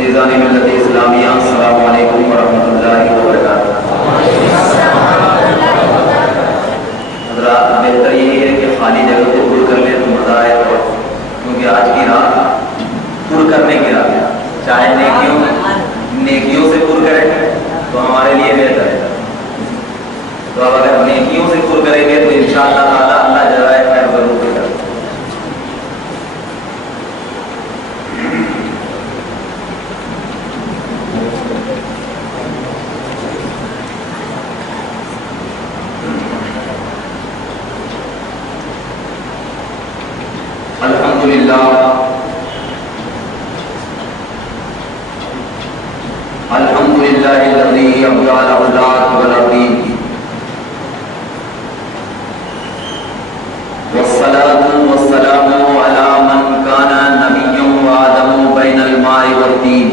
عزیزان ملت اسلامیہ، السلام علیکم ورحمۃ اللہ وبرکاتہ۔ حضرات، بہتر یہی ہے کہ خالی جگہ کو پر کر لیں تو مزہ آئے، کیونکہ آج کی رات پر کرنے کی رات ہے۔ چاہے نیکیوں سے پر کریں تو ہمارے لیے بہتر ہے، تو اب اگر نیکیوں سے پر کریں گے تو انشاءاللہ تعالی اللہ جزائے خیر ضرور دے گا۔ الحمدللہ الذی ابدع الاولاد والارضین والصلاة والسلام علی من کان نبیا وآدم بین الماء والطین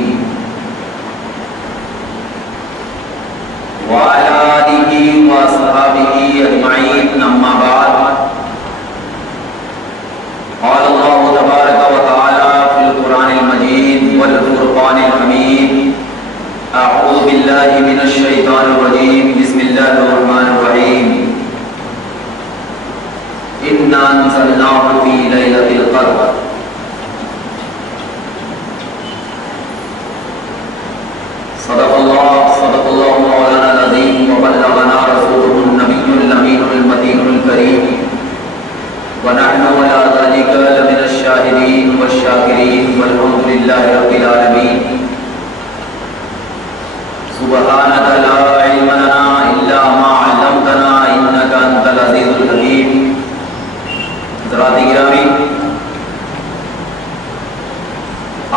وعلی آلہ واصحابہ اجمعین، اما بعد۔ قال اللہ تبارک و تعالی فی القرآن المجید والفرقان الحمید، اعوذ باللہ من الشیطان الرجیم، بسم اللہ الرحمن الرحیم، انا انزلناہ فی لیلۃ القدر۔ صدق اللہ مولانا العظیم، وبلغنا رسولہ النبی الامین المتین الکریم، ونحن على ذلك لمن الشاهدين والشاكرين، والحمد لله رب العالمين۔ سبحانك لا علم لنا إلا ما علمتنا إنك أنت العزيز الحكيم۔ حضرات گرامی،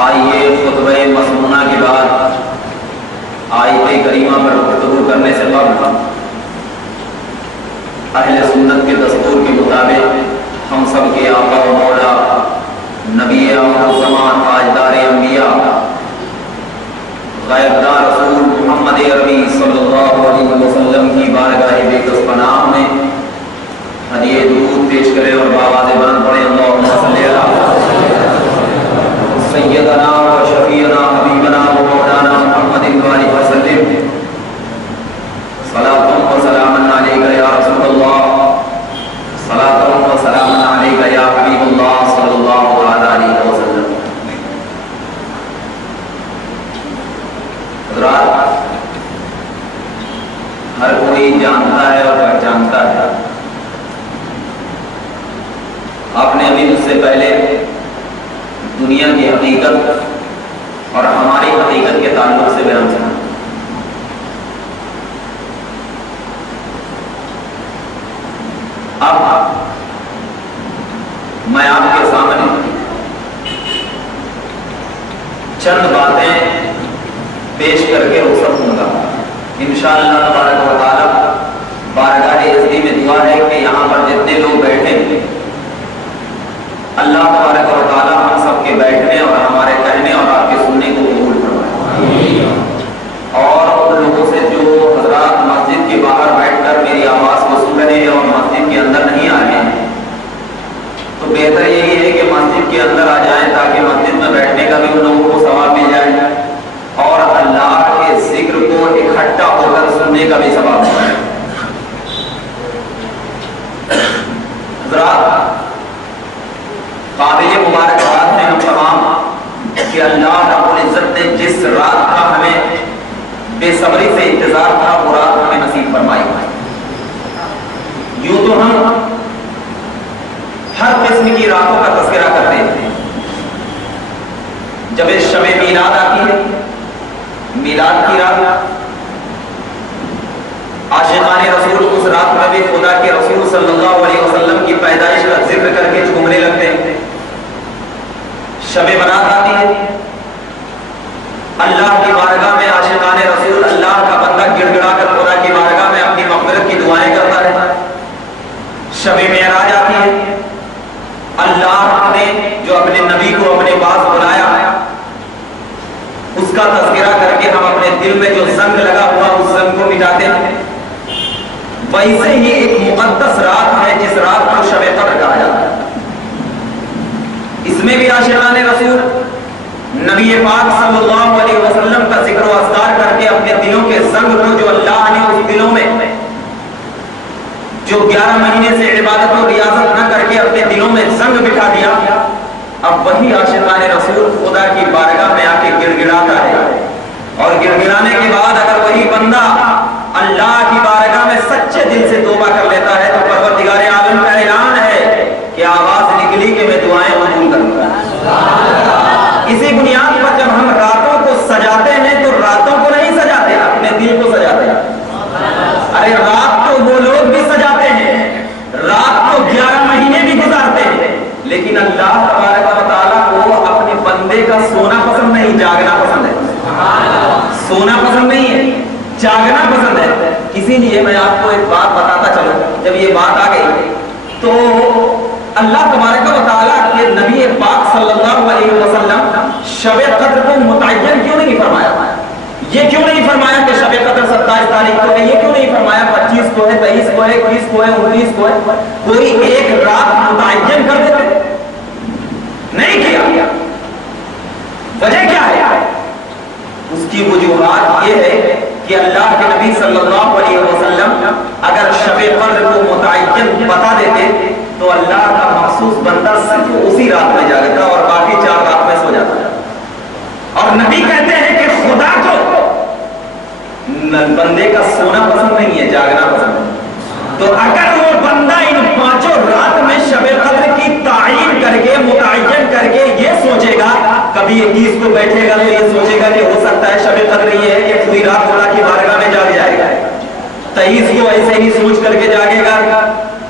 آئیے خطبہ مسنونہ کے بعد آیت کریمہ پر گفتگو کرنے سے قبل اہل سنت کے دستور کے مطابق ہم سب کے آقا و مولا نبی اعظم تاجدار انبیاء غیبدار رسول محمد عربی صلی اللہ علیہ وسلم کی بارگاہ بے پناہ میں ہدیہ درود پیش کریں اور بآواز بلند پڑھیں، اللہم صلی علی سیدنا و شفیعنا حبیبنا و مولانا محمد وآلہ وسلم، صلاۃ و سلام علیک یا رسول اللہ، صلاۃ و سلام علیک یا حبیب اللہ صلی اللہ علیہ وسلم۔ حضرات، ہر کوئی جانتا ہے اور پہچانتا ہے، آپ نے ابھی مجھ سے پہلے دنیا کی حقیقت اور ہماری حقیقت کے تعلق سے بیان سنا۔ اب میں آپ کے سامنے چند باتیں پیش کر کے رخصت ہوں گا انشاءاللہ تبارک و تعالی۔ بارگاہ عزتی میں دعا ہے کہ یہاں پر جتنے لوگ بیٹھے اللہ تبارک و تعالی ہم سب کے بیٹھنے اور ہمارے کہنے اور آپ کے سننے کو قبول فرمائے، اور ان لوگوں سے جو حضرات مسجد کے باہر بیٹھ کر میری آواز کو سن رہے ہیں اور مسجد کے اندر نہیں آ رہے ہیں، تو بہتر یہی ہے کہ مسجد کے اندر آ جائیں تاکہ مسجد میں بیٹھنے کا بھی ان لوگوں کو ثواب مل جائے اور اللہ کے ذکر کو اکٹھا ہو کر سننے کا بھی ثواب مل جائے۔ حضرات، قابل مبارکباد ہیں ہم تمام کہ اللہ رب العزت نے جس رات کا ہمیں بے صبری سے انتظار تھا وہ رات ہمیں نصیب فرمائی۔ یوں تو ہم ہر قسم کی راتوں کا تذکرہ کرتے ہیں، جب اس شب میلاد آتی ہے، میلاد کی رات، عاشقان رسول اس رات میں بھی خدا کے رسول صلی اللہ علیہ وسلم کی پیدائش کا ذکر کر کے جھومنے لگتے ہیں۔ شب برات آتی ہے، اللہ کی بارگاہ میں عاشقان رسول اللہ کا بندہ گڑ گڑا کر خدا کی بارگاہ میں اپنی مغفرت کی دعائیں کرتا رہتا ہے۔ شب معراج آتی ہے، اللہ نے جو اپنے نبی کو اپنے پاس بلایا اس کا تذکرہ کر کے ہم اپنے دل میں جو زنگ لگا ہوا اس زنگ کو مٹاتے ہیں۔ ویسے ہی ایک مقدس رات ہے جس رات کو شب قدر کہا جاتا ہے، اس میں بھی عاشقان رسول نبی پاک صلی اللہ علیہ اپنے دلوں کے زنگ کو جو اللہ نے اس دلوں میں جو 11 مہینے سے عبادت و ریاضت نہ کر کے اپنے دلوں میں زنگ بٹھا دیا، اب وہی عاشقان رسول خدا کی بارگاہ میں آ کے گڑ گڑاتا ہے، اور گڑ گڑانے کے بعد اگر وہی بندہ اللہ کی بارگاہ میں سچے دل سے توبہ کر لیتا ہے تو پروردگار عالم کا اعلان ہے کہ آواز نکلی کہ میں دعائیں قبول کروں گا۔ اسی بنیاد پر جب ہم راتوں کو سجاتے ہیں تو راتوں کو نہیں سجاتے، اپنے دل کو سجاتے ہیں۔ ارے رات تو وہ لوگ بھی سجاتے ہیں، رات تو 11 مہینے بھی گزارتے ہیں، لیکن اللہ تبارک و تعالیٰ کو اپنے بندے کا سونا پسند نہیں، جاگنا پسند ہے۔ سونا پسند نہیں ہے، جاگنا پسند ہے۔ اسی لیے میں آپ کو ایک بات بتاتا چلوں، جب یہ بات آ گئی تو اللہ تبارک و تعالیٰ کے نبی پاک صلی اللہ علیہ وسلم شب قدر کو متعین کیوں نہیں فرمایا؟ یہ کیوں نہیں فرمایا کہ شب قدر 27 تاریخ کو ہے؟ یہ کیوں نہیں فرمایا 25 کو ہے، 23 کو ہے، 21 کو ہے، 19 کو ہے؟ کوئی ایک رات متعین کر دیتے؟ نہیں کیا۔ وجہ کیا ہے؟ اس کی وجوہات یہ ہے کہ اللہ کے نبی صلی اللہ علیہ وسلم اگر شب قدر کو متعین بتا دیتے تو اللہ کا مخصوص بندہ صرف اسی رات میں جاگتا اور باقی 4 رات میں سو جاتا۔ اور نبی کہتے ہیں کہ خدا کو بندے کا سونا پسند نہیں ہے، جاگنا پسند ہے۔ تو اگر وہ بندہ ان 5 رات میں شب قدر کی تعین کر کے متعین کر کے یہ سوچے گا، کبھی 21 کو بیٹھے گا تو یہ سوچے گا کہ ہو سکتا ہے شب قدر یہ ہے کہ پوری رات خدا کی بارگاہ میں جاگ جائے گا، 23 کو ایسے ہی سوچ کر کے جاگے گا،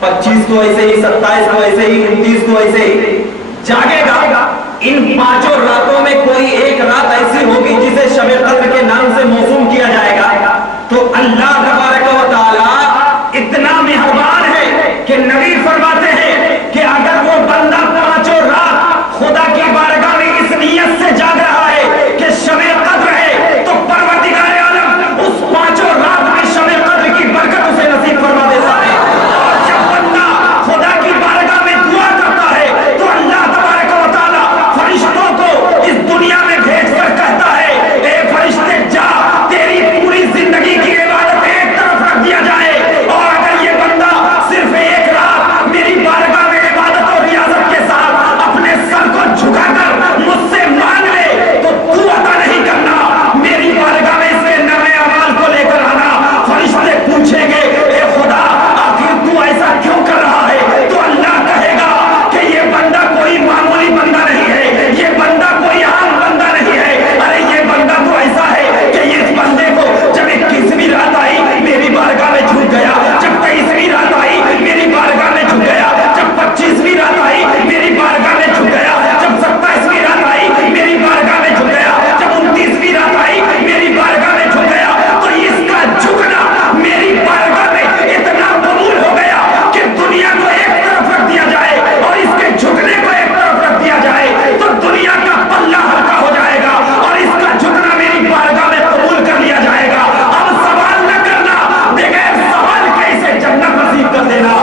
25 کو ایسے ہی، 27 کو ایسے ہی، 29 کو ایسے ہی جاگے گا۔ ان 5 راتوں میں کوئی ایک رات ایسی ہوگی جسے شب قدر کے نام سے موسوم کیا جائے گا، تو اللہ تبارک و تعالی اتنا مہربان ہے کہ نبی فرماتے ہیں کہ اگر وہ بندہ 5 رات خدا کی بارگاہ میں اس نیت سے جاگ رہا ہے کہ شب قدر ہے، تو پروردگار عالم اس 5 رات میں شب قدر کی برکت اسے نصیب فرما دیتا ہے۔ اور جب بندہ خدا کی بارگاہ میں دعا کرتا ہے تو اللہ تبارک و تعالی فرشتوں کو اس دنیا میں بھیج کر کہتا ہے، اے فرشتے جا، تیری پوری زندگی کی عبادت ایک طرف رکھ دیا جائے، اور اگر یہ بندہ صرف ایک رات میری بارگاہ میں عبادت اور ریاضت کے ساتھ اپنے سر کو جھکا کر مجھ سے مانگ لے تو تو عطا نہیں کرنا، میری بارگاہ میں اس کے نئے اعمال کو لے کر آنا۔ فرشتے پوچھیں گے، اے خدا آخر تو ایسا کیوں کر رہا ہے؟ تو اللہ کہے گا کہ یہ بندہ کوئی معمولی بندہ نہیں ہے، یہ بندہ کوئی عام بندہ نہیں ہے، ارے یہ بندہ تو ایسا ہے کہ اس بندے کو جب 21ویں رات آئی میری بارگاہ میں جھک گیا، جب 23ویں رات آئی میری بارگاہ میں جھک گیا، جب 25ویں رات آئی میری بارگاہ میں جھک گیا، جب 27ویں رات آئی میری بارگاہ میں جھک گیا، جب 29ویں رات آئی میری بارگاہ میں جھک گیا، تو اس کا جھکنا میری بارگاہ میں اتنا قبول ہو گیا کہ دنیا کو ایک طرف رکھ دیا جائے اور اس کے جھکنے کو ایک طرف رکھ دیا جائے تو دنیا کا پلہ ہلکا ہو جائے گا اور اس کا جھکنا میری بارگاہ میں قبول کر لیا جائے گا۔ اب سوال نہ کرنا، بغیر سوال کے اسے جنت نصیب کر دینا۔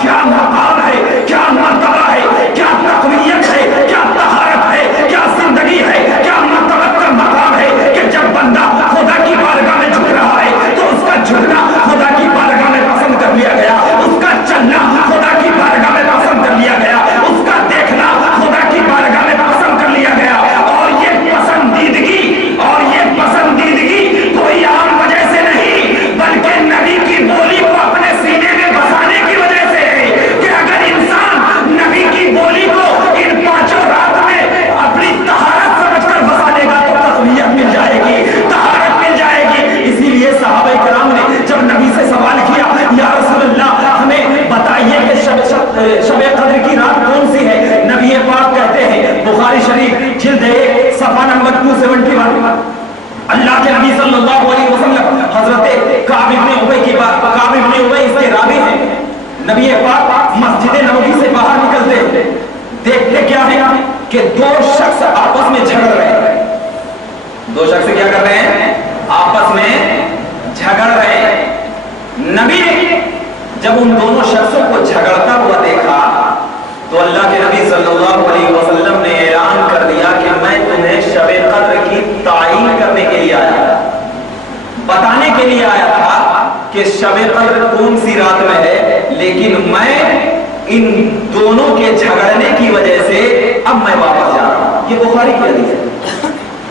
کیا مقام ہے، کیا مرتبہ ہے، کیا تقویت ہے، کیا طہارت ہے، کیا زندگی ہے، کیا مرتبہ کا مقام ہے کہ جب بندہ خدا کی بارگاہ میں جھک رہا ہے تو اس کا جھکنا خدا کی بارگاہ میں پسند کر لیا گیا، اس کا چلنا خدا کی بارگاہ میں پسند کر لیا گیا، اس کا دیکھنا خدا کی بارگاہ میں پسند کر لیا گیا۔ اور یہ پسندیدگی کوئی عام وجہ سے نہیں بلکہ نبی کی بولی کو اپنے سینے میں بسانے کی وجہ سے ہے کہ اگر انسان نبی کی بولی کو ان 5 رات میں اپنی طہارت سمجھ کر بسا لے گا تو تقویت مل جائے گی، طہارت مل جائے گی۔ اسی لیے صحابہ کرام نے جب نبی سے سوال کیا، یا رسول اللہ ہمیں بتائیے کہ شب قدر کی رات کون سی ہے، نبی پاک کہتے ہیں، بخاری شریف جلد 1 صفحہ نمبر 271، اللہ کے نبی صلی اللہ علیہ وسلم حضرت کعب ابن ابی کی بات، کعب ابن ابی اس کے راوی ہیں، نبی پاک مسجد نبوی سے باہر نکلتے دیکھتے کیا ہے کہ 2 شخص آپس میں جھگڑ رہے ہیں۔ 2 شخص کیا کر رہے ہیں؟ آپس میں جھگڑ رہے ہیں۔ نبی جب ان دونوں شخصوں کو جھگڑتا ہوا دیکھا تو اللہ کے نبی صلی اللہ علیہ وسلم نے اعلان کر دیا کہ میں تمہیں شب قدر کی تعین کرنے کے لیے آیا शब कद्र कौन सी रात में है, लेकिन मैं इन दोनों के झगड़ने की वजह से अब मैं वापस जा रहा हूं। ये बुखारी की हदीस है,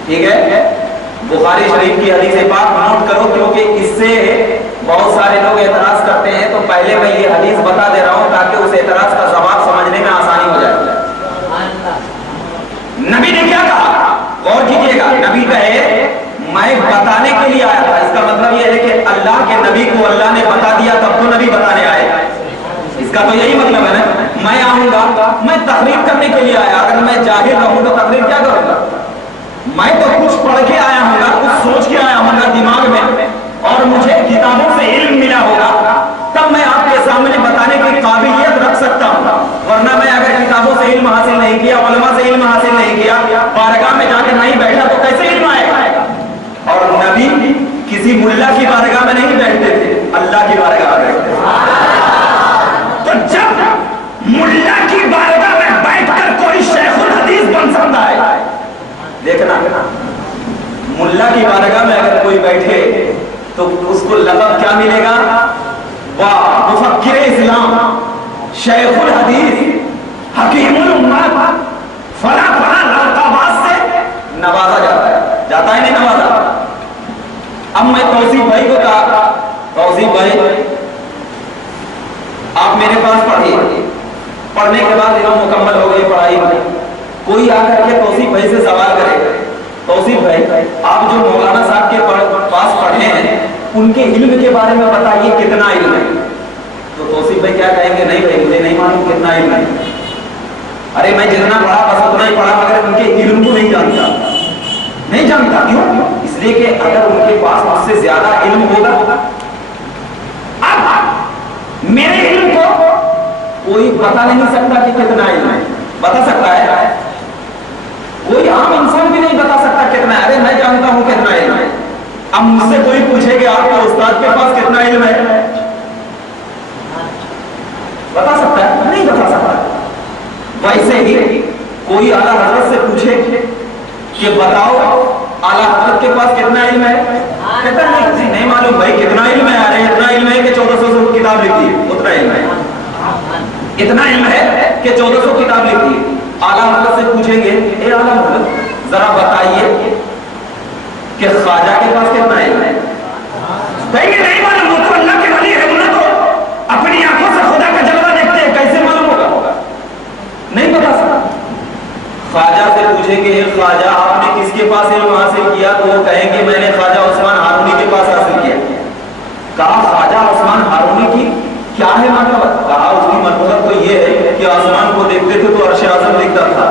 ठीक है, बुखारी शरीफ की हदीस पाक नोट करो, क्योंकि इससे बहुत सारे लोग एतराज करते हैं। तो पहले मैं ये हदीस बता दे रहा हूं ताकि उस एतराज का जवाब समझने में आसानी हो जाए। नबी ने क्या कहा, गौर कीजिएगा, नबी कहे मैं बताने के लिए आया था। इसका मतलब यह है कि अल्लाह के नबी को अल्लाह ने बता दिया तब तो नबी बताने आए, इसका तो यही मतलब है ना। मैं आऊंगा, मैं तकरीर करने के लिए आया, अगर मैं जाहिर रहूं तो तकरीर क्या करूंगा? मैं तो कुछ पढ़ के आया हूंगा, कुछ सोच के आया हूंगा दिमाग में, और मुझे किताबों से इल्म मिला होगा, तब मैं आपके सामने बताने की काबिलियत रख सकता हूं। वरना मैं अगर किताबों से इल्म हासिल नहीं किया, उलमा से इल्म हासिल नहीं किया, बारगाह में जाकर नहीं बैठा, तो कैसे इल्म आएगा? और नबी किसी मुल्ला की बारगाह में नहीं बैठते थे, अल्लाह की बारगाह में बैठते थे। तो जब मुल्ला की बारगाह में बैठकर कोई शेखुल हदीस बन सकता है, देखना, मुल्ला की बारगाह में अगर कोई बैठे तो उसको लक़ब क्या मिलेगा? वाह, मुफक्किर इस्लाम, शेखुल हदीस, हकीमुल उम्मत, फला फला लक़बात से नवाजा जाता है नहीं नवाजा? अब मैं तौसीफ भाई को कहा, तौसीफ भाई आप मेरे पास पढ़िए। पढ़ने के बाद इल्म मुकम्मल हो गई पढ़ाई में, कोई आकर के तौसीफ भाई से सवाल करे, तौसीफ भाई आप जो मौलाना साहब के पास पढ़े हैं उनके इल्म के बारे में बताइए, कितना इल्म है? तो तौसीफ भाई क्या कहेंगे? नहीं भाई मुझे नहीं मालूम कितना इल्म है। अरे मैं जितना पढ़ा बस उतना ही पढ़ा, मगर उनके इल्म को नहीं जानता। नहीं जानता क्यों? इसलिए कि अगर उनके पास मुझसे ज्यादा इल्म होगा, अब मेरे इल्म को कोई बता नहीं सकता कि कितना इल्म है। बता सकता है? कोई आम इंसान भी नहीं बता सकता कितना है। अरे मैं जानता हूं कितना इल्म है। अब मुझसे कोई पूछेगा आपके उस्ताद के पास कितना इल्म है, बता सकता है? नहीं बता सकता। वैसे ही कोई आला हजरत से पूछे कि बताओ आला हजरत के पास कितना इल्म है, कहता नहीं नहीं मालूम भाई कितना इल्म है। अरे इतना इल्म है कि 1400 किताब लिखी है, उतना इल्म है। इतना इल्म है कि 1400 किताब लिखी है। आला हजरत से पूछेंगे, ए आला हजरत जरा बताइए कि ख्वाजा के पास कितना इल्म है, कहेंगे नहीं मालूम, वो तो अल्लाह के वली है, उन्हें तो अपनी आंखों से खुदा का जलवा देखते हैं, कैसे मालूम होगा? नहीं बता सकता। ख्वाजा से पूछेंगे, ख्वाजा आपने किसके पास इल्म हासिल किया? तो वो कहेंगे मैंने ख्वाजा उस्मान हारूनी के पास हासिल किया। कहा ख्वाजा उस्मान हारूनी की क्या है मर्तबा? कहा उसकी मर्तबा तो ये है कि आसमान को देखते थे तो अर्श आज़म दिखता था,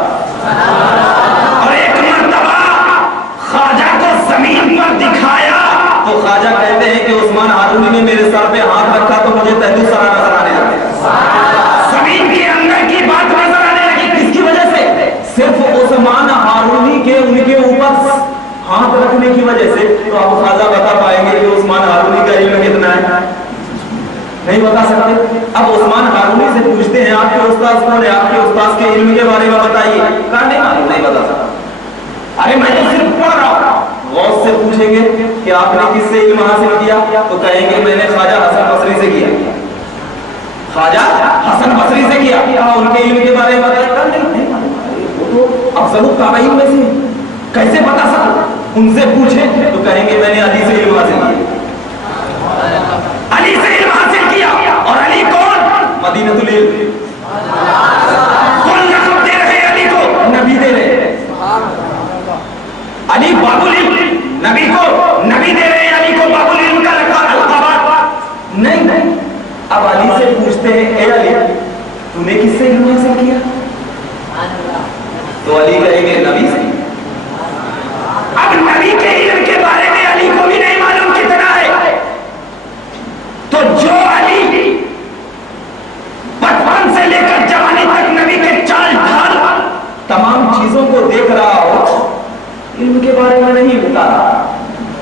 और एक मर्तबा ख्वाजा को जमीन पर दिखाया तो ख्वाजा कहते हैं कि उस्मान हारूनी ने मेरे सर पे हाथ रखा तो मुझे तहदू सरा नजर आने लगे, जमीन के अंदर की बात नजर आने लगी। किसकी वजह से? सिर्फ उस्मान हारूनी के उनके ऊपर हाथ रखने की वजह से। तो आप ख्वाजा बता पाएंगे कि उस्मान हारूनी का इल्म कितना है? नहीं बता सकते। अब उस्मान हारूनी से पूछते हैं आपके उस्ताद कौन है, आपके उस्ताद के इल्म के बारे में बताइए, कहा नहीं मालूम, नहीं बता सकता। अरे मैं तो सिर्फ पढ़ रहा हूं। गौस से पूछेंगे कि आपने किससे इल्म हासिल किया? तो कहेंगे मैंने ख्वाजा हसन बसरी से किया। ख्वाजा हसन बसरी से किया, उनके इल्म के बारे में बताइए, नहीं मालूम, वो तो अफजल ताबईन में से, कैसे बता सकता? उनसे पूछे तो कहेंगे मैंने अली से इल्म हासिल किया, अली से इल्म हासिल किया। और अली कौन? मदीनतुल इल्म। कौन लक़ब दे रहे अली को? नबी दे रहे। अली बाबुल इल्म, नबी को नबी दे रहे हैं अली को बाबुल इल्म का लक़ब। नहीं नहीं। अब अली से पूछते हैं, ए अली तूने किससे इल्म हासिल किया? तो अली कहेंगे नबी से। अब नबी के इल्म के बारे में अली को भी नहीं मालूम कितना है। तो जो अली बचपन से लेकर जवानी तक नबी के चाल ढाल तमाम चीजों को देख रहा हो, इल्म के बारे में नहीं बता रहा,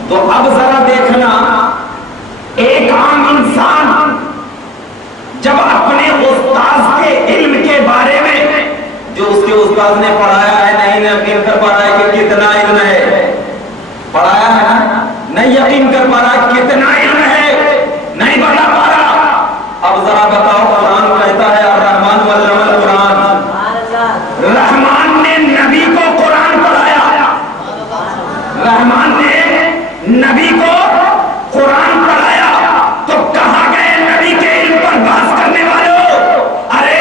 तो अब जरा देखना, एक आम इंसान जब अपने उस्ताद के इल्म के बारे में, जो उसके उस्ताद ने पढ़ाया है, नहीं यकीन कर पा रहा है कि कितना इल्म है, पढ़ाया है ना, नहीं यकीन कर पा रहा है कितना इल्म है, नहीं रहमान ने नबी को कुरान पढ़ाया, रहमान ने नबी को कुरान पढ़ाया, तो कहां गए नबी के इल्म पर बात करने वालों? अरे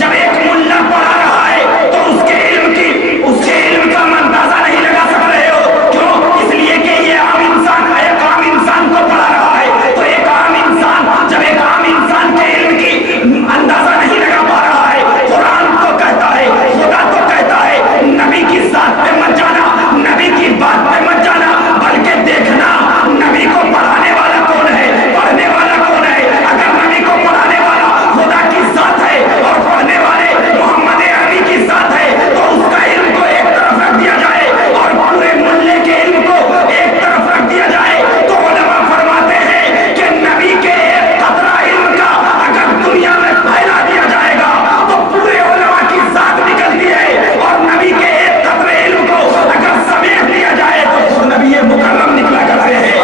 जब एक मुल्ला पढ़ा रहा है तो उसके इल्म का अंदाजा नहीं लगा सक रहे हो, क्यों? इसलिए कि ये आम इंसान है, एक आम इंसान को पढ़ा रहा है, तो एक आम इंसान जब एक आम इंसान के इल्म की अंदाजा नहीं लगा पा रहा है, कुरान तो कहता है, खुदा तो कहता है, नबी की जात पे मत जाना, नबी की बात पे मत जाना, बल्कि देखना नबी को पढ़ाने वाला कौन है, पढ़ने वाला कौन है। अगर नबी को पढ़ाने वाला खुदा की जात है और पढ़ने वाले मोहम्मद अरबी की जात है, तो उसका इल्म को एक तरफ रख दिया जाए और पूरे मुल्ले के इल्म को एक तरफ रख दिया जाए। तो उलमा फरमाते हैं कि नबी के एक कतरा इल्म का अगर दुनिया में फैला दिया जाएगा तो पूरे उलमा की जात निकलती है, और नबी के एक कतरे इल्म को अगर समेट लिया जाए तो नबी मुकर्रम निकला करते हैं।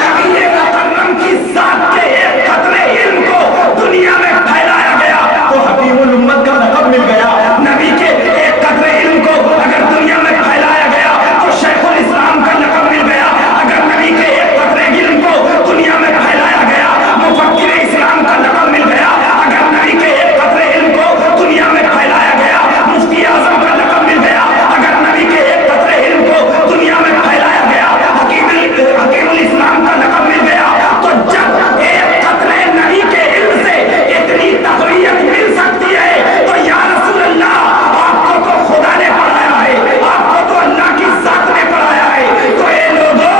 नबी मुकर्रम की जात के एक कतरे इल्म को दुनिया में फैलाया गया तो हकीमुल उम्मत का लक़ब मिल गया। नबी के एक कतरे इल्म को अगर दुनिया में फैलाया गया तो शेखुल इस्लाम का लक़ब मिल गया। अगर नबी के एक कतरे इल्म को दुनिया में फैलाया गया मुफक्किर इस्लाम का लक़ब मिल गया। अगर नबी के एक कतरे इल्म को दुनिया में फैलाया गया मुफ्ती आज़म का लक़ब मिल गया। अगर नबी के एक कतरे इल्म को दुनिया में फैलाया गया हकीमुल इस्लाम का लक़ब मिल गया। तो जब एक कतरे नबी के इल्म से इतनी तक़वियत मिल सकती है तो या रसूल अल्लाह, आपको तो खुदा ने पढ़ाया है, आपको तो अल्लाह की जात ने पढ़ाया है। तो ये लोगों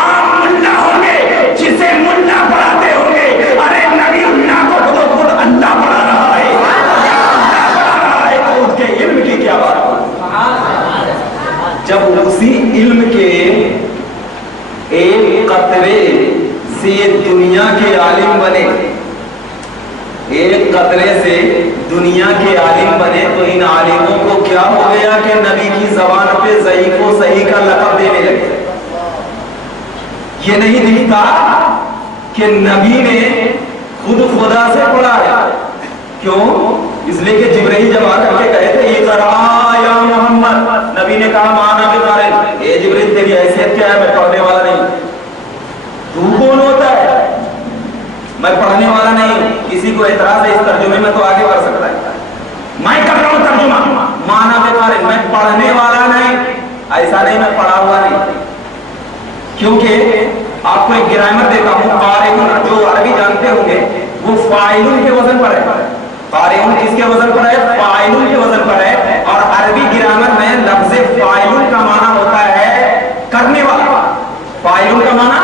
आम मुल्ला होंगे जिसे मुल्ला पढ़ाते होंगे, अरे नबी उल्लाह को तो खुद अल्लाह पढ़ा रहा है, अल्लाह पढ़ा रहा है, तो उसके इल्म की क्या बात? जब उसी इल्म के एक कतरे से दुनिया के आलिम बने, एक कतरे से दुनिया के आलिम बने, तो इन आलिमों को क्या हो गया कि नबी की जबान पे ज़ईफ़ व सही का लक़ब देने लगे। ये नहीं दिखता कि नबी ने खुद खुदा से पढ़ा है। क्यों? इसलिए कि जिब्रील जब आकर के कहे थे इक़रा या मोहम्मद, नबी ने कहा माना बिक़ारिन, ए जिब्रील तेरी हैसियत क्या है, मैं पढ़ने वाला नहीं। तू कौन होता है? मैं पढ़ने वाला नहीं हूं। किसी को एतराज है इस तर्जुमे में तो आगे बढ़ सकता है। मैं कर रहा हूं तर्जुमा, माना बिक़ारिन, मैं पढ़ने वाला नहीं, ऐसा नहीं मैं पढ़ा हुआ नहीं। क्योंकि आपको एक ग्रामर देता हूं, क़ारिउन जो अरबी जानते होंगे वो फ़ाइलुन के वजन पर है। क़ारिउन किसके वजन पर है? फ़ाइलुन के वजन पर है। और अरबी ग्रामर में लफ्ज़ फ़ाइलुन का माना होता है करने वाला, फ़ाइलुन का माना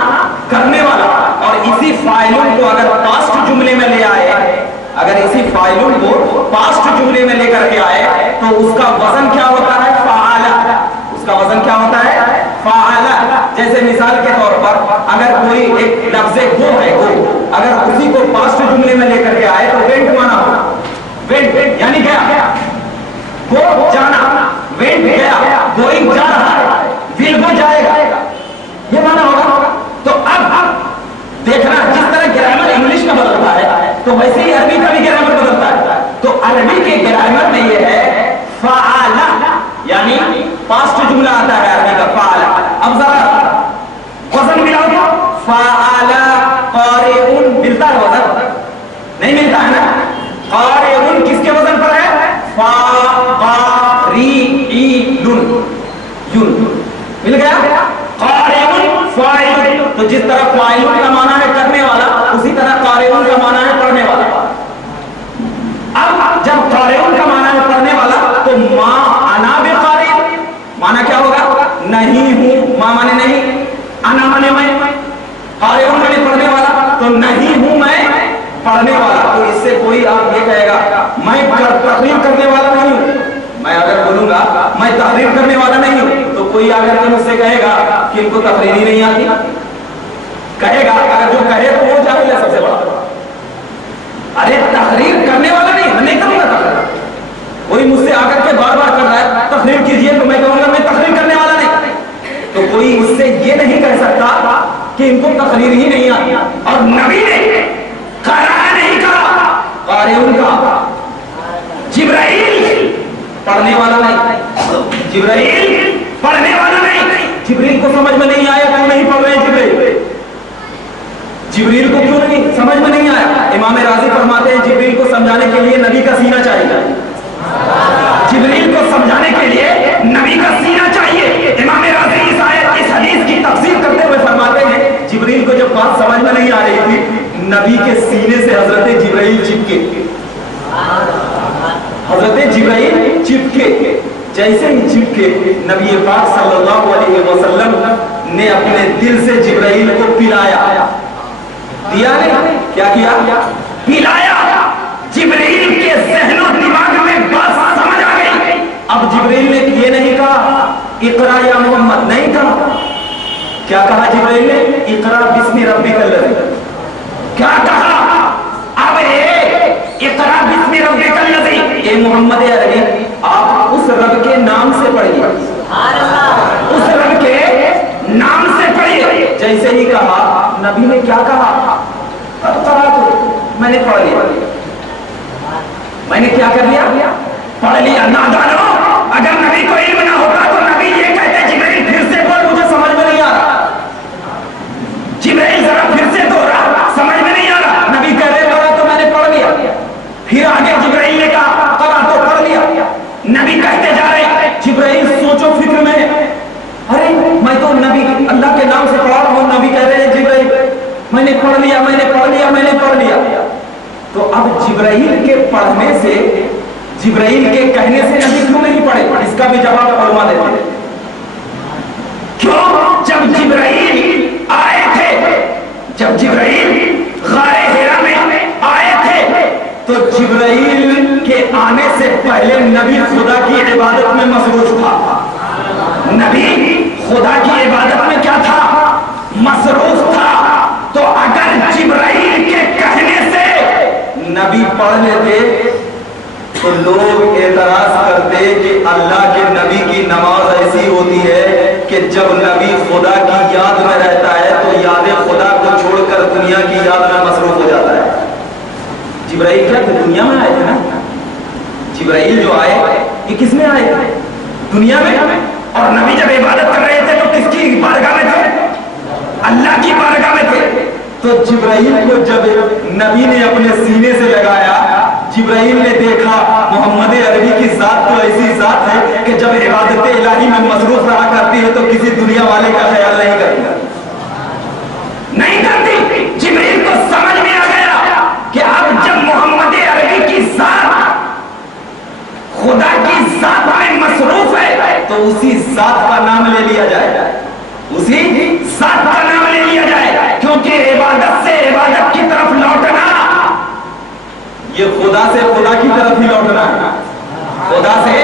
करने वाला। और इसी फ़ाइलुन को अगर पास्ट जुमले में ले आए, अगर इसी फ़ाइलुन को पास्ट जुमले में लेकर के आए तो उसका वजन क्या होता है? फ़आला। उसका वजन क्या होता है? फ़आला। जैसे मिसाल के तौर पर अगर कोई एक लफ्ज़ गो है, गो, अगर उसी को पास्ट जुमले में लेकर के आए तो वेंट माना होगा, वेंट यानी गया, गो जाना, वेंट गया, गोइंग जा रहा है, विल गो जाएगा, ये माना होगा। तो अब देखना जिस तरह ग्रामर इंग्लिश का बदलता है तो वैसे ही अरबी का भी ग्रामर बदलता है। तो अरबी के ग्रामर में ये है फ़आला, यानी पास्ट जुमला आता है अरबी का फ़आला। अब जरा वजन मिलाओ तो फ़आला क़ारिउन मिलता है वजन? नहीं मिलता है ना। क़ारिउन किसके वजन पर है? फ़ा क़ारिउन, युन मिल गया। क़ारिउन फ़ाइल, तो जिस तरह फ़ाइलुन का माना है करने वाला, उसी तरह क़ारिउन का माना है पढ़ने वाला। अब जब क़ारिउन का माना है पढ़ने वाला तो मा अना बिक़ारिन, माना क्या होगा? नहीं हूं, मा माने नहीं, अना माने मैं, क़ारिउन माने पढ़ने वाला, तो नहीं हूं मैं पढ़ने वाला। तो इससे कोई आप ये कहेगा मैं तकरीर करने वाला नहीं हूं, मैं अगर बोलूंगा मैं तहरीर करने वाला नहीं हूं तो कोई आकर के मुझसे कहेगा कि इनको तकरीर ही नहीं आती, कहेगा। अगर जो कहे तो वो जाहिल है सबसे बड़ा। अरे तहरीर करने वाला नहीं, मैं नहीं करूंगा तकरीर। कोई मुझसे आकर के बार बार कर रहा है तकरीर कीजिए, तो मैं कहूंगा मैं तकरीर करने वाला नहीं। तो कोई मुझसे ये नहीं कह सकता कि इनको तकरीर ही नहीं आती। और नबी ने करा नहीं करा क़ारिउन का, जिब्राइल पढ़ने वाला नहीं, जिब्राइल पढ़ने वाला नहीं। जिब्रील को समझ में नहीं आया, क्यों नहीं पढ़ रहे जिब्रील? जिब्रील को क्यों नहीं समझ में नहीं आया? इमाम राजी फरमाते हैं जिब्रील को समझाने के लिए नबी का सीना चाहिए। जिब्रील को समझाने के लिए नबी का सीना चाहिए। इमाम राजी इस आयत इस हदीस की तफसीर करते हुए फरमाते हैं जिब्रील को जब बात समझ में नहीं आ रही थी, नबी के सीने से हजरत जिब्राइल चिपके, हजरत जिब्राइल चिपके। जैसे ही चिपके, नबी पाक सल्लल्लाहु अलैहि वसल्लम ने अपने दिल से जिब्राइल को पिलाया। दिया नहीं, क्या किया? पिलाया। जिब्रील के ज़हनो दिमाग में बात समझ आ गई। अब जिब्रील ने ये नहीं कहा इकरा या मोहम्मद, नहीं कहा। क्या कहा जिब्रील ने? इकरा बिस्मि रब्बिकल लज़ी। क्या कहा? अब इकरा बिस्मि रब्बिकल लज़ी, ए मोहम्मद अरबी, आप उस रब के नाम से पढ़िए, उस रब के नाम से पढ़िए। जैसे ही कहा, नबी ने क्या कहा? मैंने पढ़ लिया। मैंने क्या कर लिया? पढ़ लिया। नादानो, अगर नबी को इल्म ना होता तो नबी ये कहते जिब्रील फिर से बोल, मुझे समझ में नहीं आ रहा। जिब्रील जरा फिर से दोहरा, समझ में नहीं आ रहा। नबी कह रहे पढ़ा तो मैंने पढ़ लिया। फिर आगे जिब्रील ने कहा पढ़ा तो पढ़ लिया। नबी कहते जा रहे, जिब्रील सोचो फिक्र में, अरे मैं तो नबी अल्लाह के नाम से पढ़ा रहा हूँ, नबी कह रहे हैं जिब्रील मैंने पढ़ लिया, मैंने पढ़ लिया, मैंने पढ़ लिया। तो अब जिब्राइल के पढ़ने से, जिब्राइल के कहने से नबी क्यों नहीं पढ़े? इसका भी जवाब फरमा देते हैं। क्यों? जब जिब्राइल आए थे, जब जिब्राइल गारे हिरा में आए थे, तो जिब्राइल के आने से पहले नबी खुदा की इबादत में मसरूफ था। नबी खुदा की इबादत में क्या था? मसरूफ था। तो अगर जिब्राइल के कहने से नबी पढ़ लेते तो लोग एतराज करते कि अल्लाह के नबी की नमाज ऐसी होती है कि जब नबी खुदा की याद में रहता है तो याद खुदा को छोड़कर दुनिया की याद में मसरूफ हो जाता है। जिब्राइल क्या थे? दुनिया में आए थे ना। जिब्राइल जो आए, ये किस में आए थे? दुनिया में। और नबी जब इबादत कर रहे थे तो किसकी बारगाह में थे? अल्लाह की बारगाह में थे। तो जिब्राइल को जब नबी ने अपने सीने से लगाया, जिब्राइल ने देखा मोहम्मद अरबी की जात तो ऐसी जात है कि जब इबादत इलाही में मसरूफ रहा करती है तो किसी दुनिया वाले का ख्याल नहीं करती। जिब्राइल को समझ में आ गया कि अब जब मोहम्मद अरबी की जात खुदा की जात में मसरूफ है तो उसी जात का नाम ले लिया जाए, उसी जात का नाम ले लिया जाए, क्योंकि इबादत से इबादत की तरफ लौटना ये खुदा से खुदा की तरफ ही लौटना है, खुदा से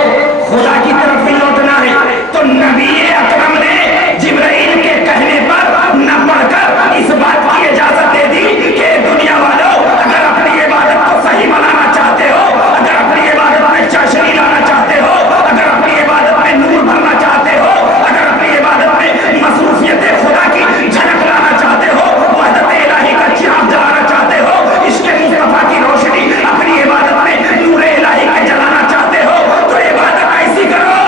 खुदा की तरफ ही लौटना है। तो नबी अकरम ने जिब्राइल के कहने पर न पढ़कर इस बात की इजाजत दे दी कि दुनिया वालों, अगर अपनी इबादत को सही बनाना चाहते हो, अगर अपनी इबादत में चाशनी लाना चाहते हो, अगर अपनी इबादत में नूर भरना चाहते हो, अगर अपनी इबादत में मसरूफियत खुदा की झलक लाना चाहते हो, वहदत इलाही का चिराग जलाना चाहते हो, इश्क़ मुस्तफा की रोशनी अपनी इबादत में नूर इलाही के जलाना चाहते हो, तो इबादत ऐसी करो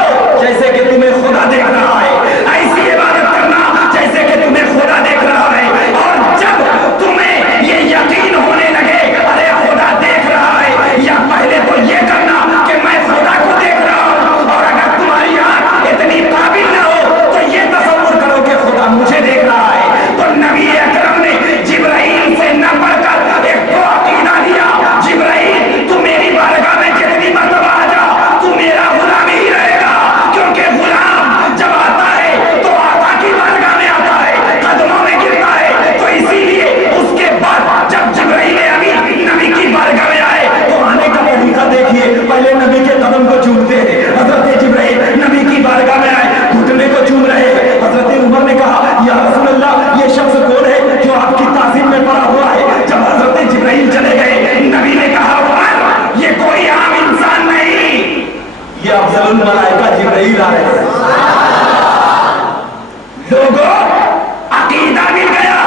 जैसे कि तुम्हें खुदा देख रहा है। ऐसी इबादत करना जैसे कि तुम्हें खुदा देख रहा है। और जब तुम्हें ये यकीन होने लगे अरे खुदा देख रहा है, या पहले तो ये करना कि मैं खुदा को देख रहा हूँ, और अगर तुम्हारी आंख इतनी काबिल ना हो तो ये तसव्वुर करो कि खुदा मुझे देख रहा है। तो नबी अकरम ने जिब्राइल से न पढ़कर एक तो अकीदा दिया, जिब्राइल तू मेरी बारगाह में जितनी मर्तबा आ जा, तू मेरा गुलाम ही रहेगा, क्योंकि गुलाम जब आता है तो आका की बारगाह में आता है, कदमों में गिरता है। तो इसीलिए उसके बाद जब जिब्राइल अमीन नबी की बारगाह में आए तो आने का तरीका देखिए, पहले नबी के कदम को चूमते हैं। हजरत जिब्राइल नबी की बारगाह में आए, घुटने को चूम रहे हैं। हजरत उमर ने कहा या रसूल अल्लाह, ये शख्स कौन है जो आपकी ताज़ीम में पड़ा हुआ है? जब हजरत जिब्राइल चले गए, नबी ने कहा उमर, ये कोई आम इंसान नहीं, ये अफजलुल मलाइका जिब्राइल आ रहे हैं। लोगों, अकीदा मिल गया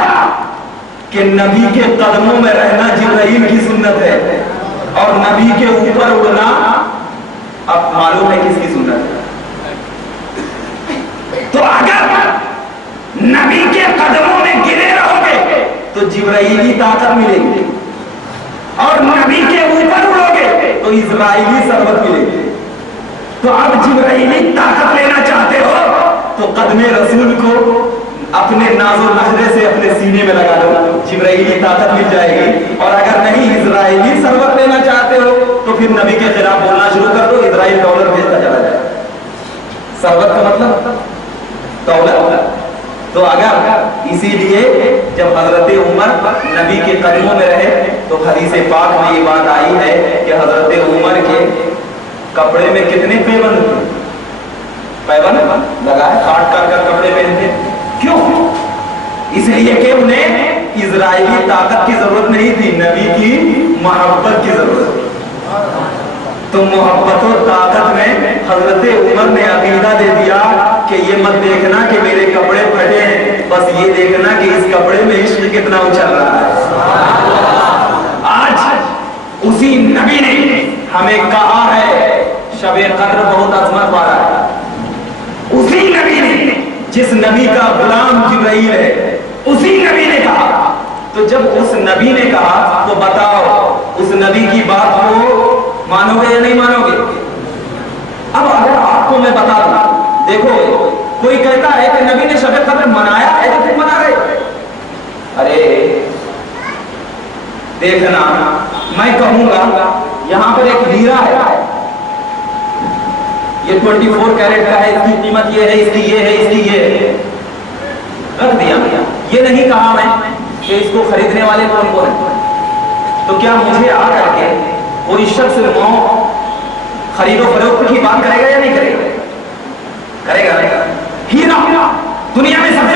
कि नबी के कदमों में रहना जिब्राइल की सुन्नत है और नबी के ऊपर उड़ना अब मालूम है किसकी सुन्नत है। तो अगर नबी के कदमों में गिरे रहोगे तो जिब्राइली ताकत मिलेगी, और नबी के ऊपर उड़ोगे तो इजराइली सरबत मिलेगी। तो अब जिब्राइली ताकत लेना चाहते हो तो कदमे रसूल को अपने नाजो नजरे से अपने सीने में लगा दो, जिब्राइली ताकत मिल जाएगी। और अगर नहीं इजराइली सरबत लेना चाहते हो तो फिर नबी के खिलाफ बोलना शुरू कर दो, इजराइल डॉलर भेजता चला जाए। सरबत का मतलब दौलत। तो अगर इसीलिए जब हजरत उमर नबी के कदमों में रहे तो हदीस पाक में ये बात आई है कि हजरत उमर के कपड़े में कितने पैबंद थे, पैबंद लगाए, काट काट कर कपड़े पहनते। क्यों? इसलिए कि उन्हें इजराइली ताकत की जरूरत नहीं थी, नबी की मोहब्बत की जरूरत थी। तो मोहब्बत और ताकत में हजरत उमर ने अकीदा दे दिया कि ये मत देखना कि मेरे कपड़े फटे हैं, बस ये देखना कि इस कपड़े में इश्क कितना उछल रहा है। आज उसी नबी ने हमें कहा है शबे कद्र बहुत अजमत वाला है। उसी नबी ने, जिस नबी का गुलाम जिब्राइल है, उसी नबी ने कहा। तो जब उस नबी ने कहा तो बताओ उस नबी की बात को मानोगे या नहीं मानोगे? अब अगर आपको मैं बता दूं, देखो कोई कहता है कि नबी ने शबे कद्र मनाया है तो फिर मना रहे। अरे देखना, मैं कहूंगा यहां पर एक हीरा है, ये 24 कैरेट का है, इसकी कीमत ये है, इसकी ये है, इसकी ये है, रख दिया। ये नहीं कहा मैं कि इसको खरीदने वाले कौन कौन है। तो क्या मुझे आकर के कोई शख्स खरीदो फरोख्त की बात करेगा या नहीं करेगा? करेगा। हीरा दुनिया में सबसे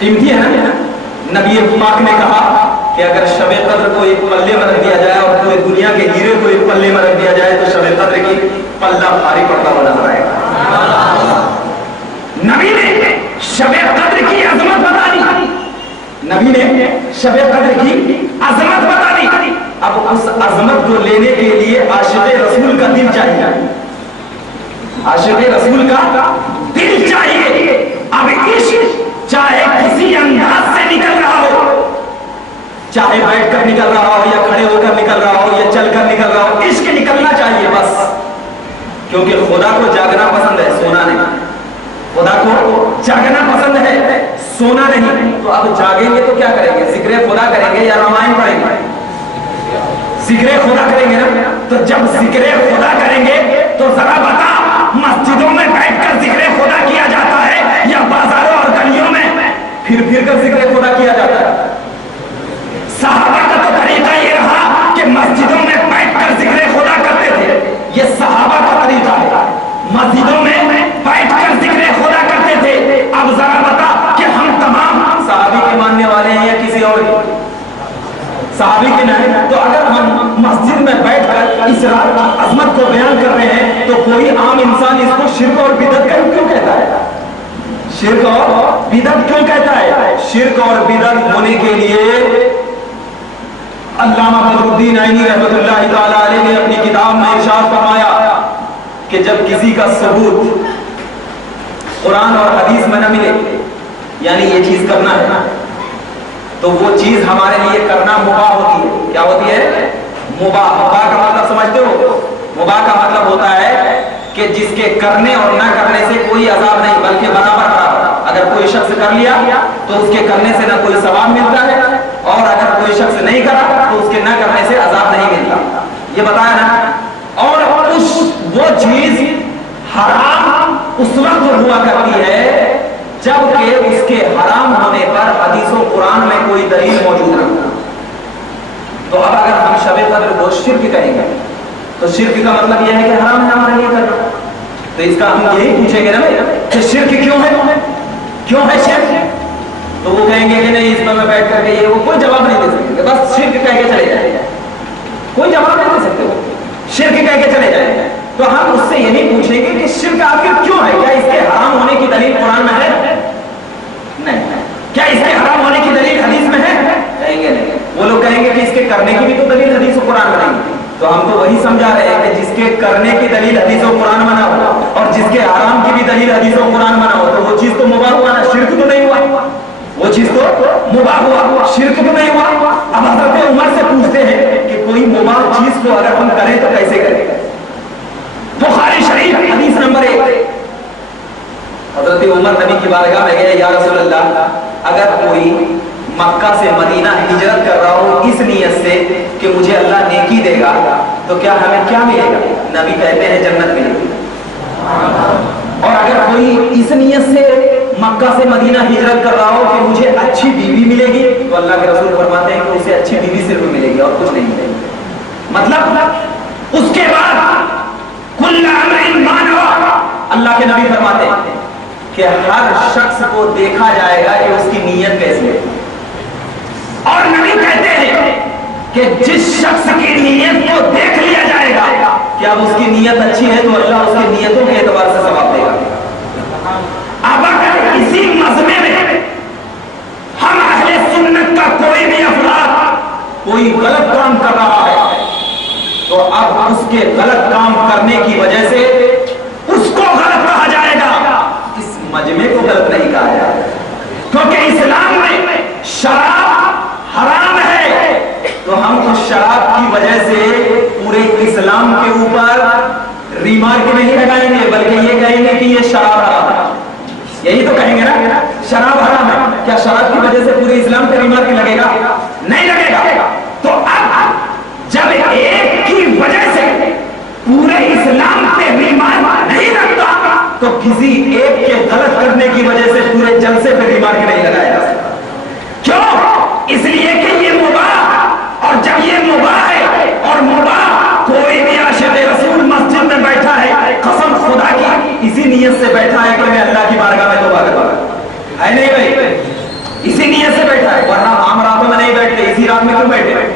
कीमती है ना। नबी पाक ने कहा कि अगर शबे कद्र को एक पल्ले में रख दिया जाए और पूरी दुनिया के हीरे को एक पल्ले में रख दिया जाए तो शबे कद्र की पल्ला भारी पड़ता हुआ नजर आएगा। नबी ने शबे कद्र की अजमत बता दी। नबी ने शबे कद्र की अजमत बता दी। अब उस अजमत को लेने के लिए आशिक़े रसूल का दिल चाहिए, आशिक़े रसूल का दिल चाहिए। अब इश्क चाहे किसी अंदाज से निकल रहा हो, चाहे बैठ कर निकल रहा हो या खड़े होकर निकल रहा हो या चल कर निकल रहा हो, इश्क निकलना चाहिए बस। क्योंकि खुदा को जागना पसंद है, सोना नहीं। खुदा को जागना पसंद है, सोना नहीं। तो अब जागेंगे तो क्या करेंगे? जिक्र खुदा करेंगे या रामायण पढ़ेंगे? जिक्र खुदा करेंगे ना। तो जब जिक्र खुदा करेंगे तो जरा बता, मस्जिदों में बैठकर जिक्र खुदा किया जाता है या बाजारों और गलियों में फिर कर जिक्र खुदा किया जाता है? सहाबा का तो तरीका ये रहा कि मस्जिदों में बैठकर जिक्र खुदा करते थे। ये सहाबा का तरीका है, मस्जिदों में बैठकर जिक्र खुदा करते थे। अब जरा बता कि हम तमाम सहाबी के मानने वाले हैं या किसी और के? सहाबी के नहीं। तो अगर हम मस्जिद में बैठकर इस रात की अजमत को बयान कर रहे हैं तो कोई आम इंसान इसको शिर्क और बिदअत क्यों कहता है? शिर्क और बिदअत क्यों कहता है? शिर्क और बिदअत होने के लिए अल्लामा फखरुद्दीन आइनी रहमतुल्लाह तआला अलैह ने अपनी किताब में इरशाद फरमाया कि जब किसी का सबूत कुरान और हदीस में न मिले, यानी ये चीज करना है, तो वो चीज हमारे लिए करना मुबाह होती है। क्या होती है? मुबाह। मुबाह का मतलब समझते हो? मुबाह का मतलब होता है कि जिसके करने और न करने से कोई अजाब नहीं, बल्कि बराबर। अगर कोई शख्स कर लिया तो उसके करने से न कोई सवाब मिलता है, और अगर कोई शख्स नहीं करा तो उसके न करने से अजाब नहीं मिलता। ये बताया ना। और वो चीज हराम उस वक्त हुआ करती है जबकि उसके हराम होने पर हदीसों कुरान में कोई दलील मौजूद न हो। तो अब अगर हम शबे कद्र को शिर्क कहेंगे तो शिर्क का मतलब यह है कि हराम है हमारे लिए करना। तो इसका हम यही पूछेंगे ना कि शिर्क क्यों है, क्यों है शिर्क? तो वो कहेंगे कि नहीं इसमें मैं बैठ करके ये वो कोई जवाब नहीं दे सकते, बस शिर्क कह के चले जाएंगे, कोई जवाब नहीं दे सकते, वो शिर्क कह के चले जाएंगे। तो हम उससे ये नहीं पूछेंगे कि शिर्क आखिर क्यों है, क्या इसके हराम होने की दलील कुरान में है? नहीं। क्या इसके हराम होने की दलील हदीस में है? कहेंगे नहीं। वो लोग कहेंगे कि इसके करने की भी तो दलील हदीस और कुरान में नहीं। تو ہم تو وہی سمجھا رہے ہیں کہ جس کے کرنے کی دلیل حدیث و قرآن بنا ہو اور جس کے حرام کی بھی دلیل حدیث و قرآن بنا ہو تو وہ چیز تو مباح ہوا نا, شرک تو نہیں ہوا, وہ چیز تو مباح ہوا, شرک تو نہیں ہوا. اب حضرت عمر سے پوچھتے ہیں کہ کوئی مباح چیز کو اگر ہم کریں تو کیسے کریں. بخاری شریف حدیث نمبر 1, حضرت عمر نبی کی بارگاہ میں گئے, یا رسول اللہ اگر کوئی مکہ سے مدینہ ہجرت کر رہا ہو اس نیت سے کہ مجھے اللہ نیکی دے گا تو کیا ہمیں کیا ملے گا؟ نبی کہتے ہیں جنت ملے گی. اور اگر کوئی اس نیت سے مکہ سے مدینہ ہجرت کر رہا ہو کہ مجھے اچھی بیوی ملے گی تو اللہ کے رسول فرماتے ہیں کہ اسے اچھی بیوی صرف ملے گی اور کچھ نہیں ملے گی. مطلب اس کے بعد کل امر مانوا, اللہ کے نبی فرماتے ہیں کہ ہر شخص کو دیکھا جائے گا کہ اس کی نیت کیسی ہے. اور نبی کہتے ہیں کہ جس شخص کی نیت کو دیکھ لیا جائے گا کہ اب اس کی نیت اچھی ہے تو اللہ اس کی نیتوں کے اعتبار سے ثواب دے گا. اب اگر اسی مزمے میں ہم اہل سنت کا کوئی بھی افراد کوئی غلط کام کر رہا ہے تو اب اس کے غلط کام کرنے کی وجہ سے اس کو غلط کہا جائے گا, اس مجمع کو غلط نہیں کہا جائے گا. کیونکہ اسلام میں شراب حرام ہے تو ہم اس شراب کی وجہ سے پورے اسلام کے اوپر ریمارک نہیں لگائیں گے بلکہ یہ کہیں گے کہ یہ شراب حرام ہے. یہی تو کہیں گے نا, شراب حرام ہے. کیا شراب کی وجہ سے پورے اسلام پہ ریمارک لگے گا؟ نہیں لگے گا. تو اب جب ایک کی وجہ سے پورے اسلام پہ ریمارک نہیں لگتا تو کسی ایک کے غلط کرنے کی وجہ سے پورے جلسے پہ ریمارک نہیں لگایا جا سکتا. کیوں؟ اس لیے کہ یہ مباح, اور جب یہ مباح ہے اور مباح کوئی بھی عاشق رسول مسجد میں بیٹھا ہے قسم خدا کی اسی نیت سے بیٹھا ہے کہ میں اللہ کی بارگاہ میں توبہ کروں ہے نہیں بھائی, اسی نیت سے بیٹھا ہے. ورنہ عام راتوں میں نہیں بیٹھتے. اسی رات میں کیوں بیٹھے؟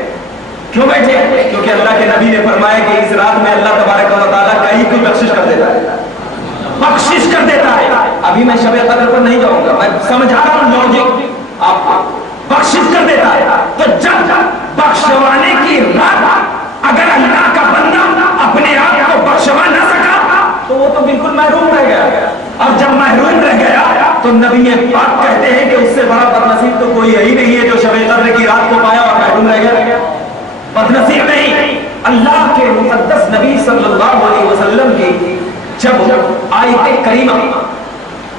کیوں بیٹھے؟ کیونکہ اللہ کے نبی نے فرمایا کہ اس رات میں اللہ تبارک و تعالیٰ کہیں کوئی بخشش کر دیتا ہے, بخشش کر دیتا ہے. ابھی میں شب قدر پر نہیں جاؤں گا, میں سمجھا رہا ہوں لاجک. آپ بخشش کر دیتا ہے تو جب بخشوانے کی رات اگر اللہ کا بندہ اپنے آپ کو بخشوا نہ سکا تو وہ تو بالکل محروم رہ گیا. اور جب محروم رہ گیا تو نبی پاک کہتے ہیں کہ اس سے بڑا بدنصیب تو کوئی یہی نہیں ہے جو شب قدر کی رات کو پایا اور محروم رہ گیا. بدنصیب نہیں. اللہ کے مقدس نبی صلی اللہ علیہ وسلم کی جب آیت کریمہ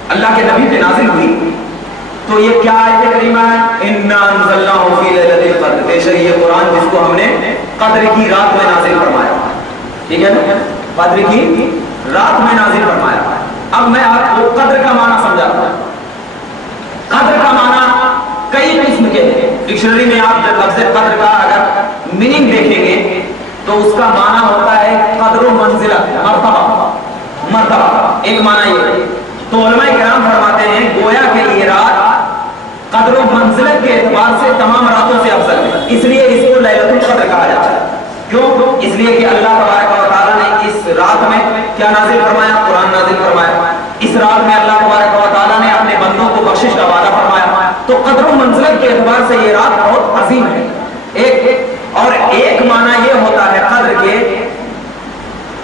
اللہ کے نبی پہ نازل ہوئی تو یہ کیا آیت کریمہ ہے؟ اِنَّا أَنزَلْنَاهُ فِي لَيْلَةِ الْقَدْرِ, بے شک یہ قرآن جس کو ہم نے قدر کی رات میں نازل فرمایا. ٹھیک ہے نا, قدر کی رات میں نازل فرمایا. اب میں آپ کو قدر کا معنی سمجھاتا ہوں. قدر کا معنی کئی قسم کے ہیں. ڈکشنری میں آپ جب لفظ قدر کا اگر میننگ دیکھیں گے تو اس کا معنی ہوتا ہے قدر و منزلت, مرتبہ. مرتبہ ایک معنی یہ. تو علماء کرام فرماتے ہیں گویا کہ یہ رات قدر و منزلت کے اعتبار سے تمام راتوں سے افضل ہے, اس لیے اس کو لیلۃ القدر کہا جاتا ہے. کیوں؟ اس لیے کہ اللہ تبارک و تعالیٰ نے اس رات میں کیا نازل فرمایا؟ قرآن نازل فرمایا. اس رات میں اللہ تبارک و تعالیٰ نے اپنے بندوں کو بخشش کا وعدہ فرمایا. تو قدر و منزلت کے اعتبار سے یہ رات بہت عظیم ہے. اور ایک معنی یہ ہوتا ہے قدر کے,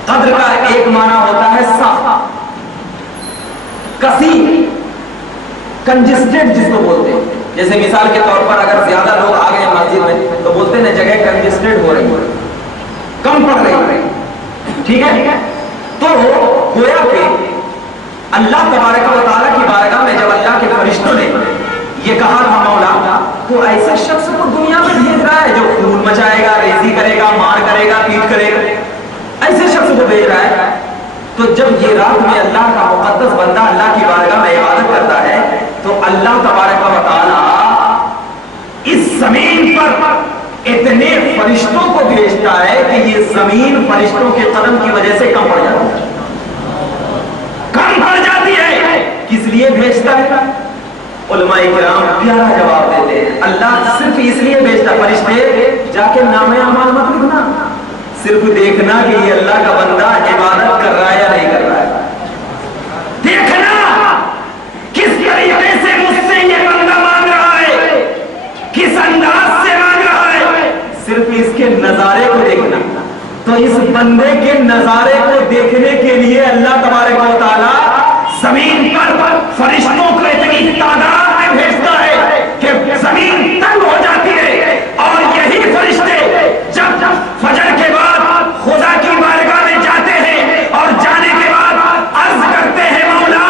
قدر کا ایک معنی ہوتا ہے سخت, کثیر, کنجسٹڈ جس کو بولتے ہیں. جیسے مثال کے طور پر اگر زیادہ لوگ آ گئے مسجد میں تو بولتے ہیں جگہ کنجسٹڈ ہو رہی ہے, کم پڑ رہی ہے. ٹھیک ہے, تو گویا کہ اللہ تبارک و تعالیٰ کی بارگاہ میں جب اللہ کے فرشتوں نے یہ کہا تھا مولا تو ایسے شخص کو دنیا میں بھیج رہا ہے جو خون مچائے گا, ریزی کرے گا, مار کرے گا, پیٹ کرے گا, ایسے شخص کو بھیج رہا ہے. تو جب یہ رات میں اللہ کا مقدس بندہ اللہ کی بارگاہ میں عبادت کرتا ہے تو اللہ تبارک و تعالی اس زمین پر اتنے فرشتوں کو بھیجتا ہے کہ یہ زمین فرشتوں کے قدم کی وجہ سے کم پڑ جاتی ہے, کم پڑ جاتی ہے. کس لیے بھیجتا ہے؟ علماء کرام پیارا جواب دیتے ہیں اللہ صرف اس لیے بھیجتا. فرشتے جا کے نام اعمال مت لکھنا, صرف دیکھنا کہ یہ اللہ کا بندہ عبادت کر رہا ہے یا نہیں کر رہا ہے. دیکھنا کس طریقے سے مجھ سے یہ بندہ مانگ رہا ہے, کس انداز سے مانگ رہا ہے. صرف اس کے نظارے کو دیکھنا, नजारे को देखने के लिए अल्लाह तबारक व तआला जमीन पर फरिश्तों को इतनी तादाद में भेजता है कि जमीन तंग हो जाती है। और यही फरिश्ते जब फजर के बाद खुदा की बारगाह में जाते हैं और जाने के बाद अर्ज करते हैं, मौला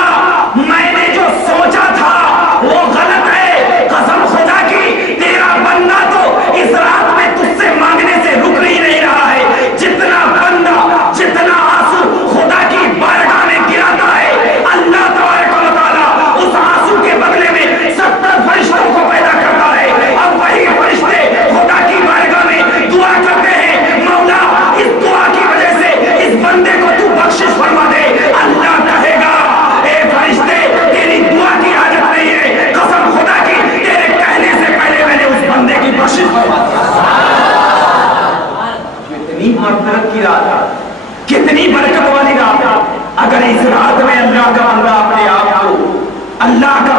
मैंने जो सोचा था वो गलत है, कसम खुदा की तेरा बंदा तो इस रात में तुझसे मांगने से रुक ही नहीं रहा है। जितना बंदा जितना आंसू खुदा की बारगाह में गिराता है, अल्लाह तबारक व तआला उस आंसू के बदले में 70 फरिश्तों को पैदा करता है। और वही फरिश्ते खुदा की बारगाह में दुआ करते हैं, मौला इस दुआ की वजह से इस बंदे को तू बख्शिश फरमा दे। अल्लाह कहेगा, ए फरिश्ते तेरी दुआ की हाजत नहीं है, कसम खुदा की तेरे कहने से पहले मैंने उस बंदे की बख्शिश फरमा दी। कितनी मगफिरत की रात है, कितनी बरकत वाली रात है। अगर इस रात में अल्लाह का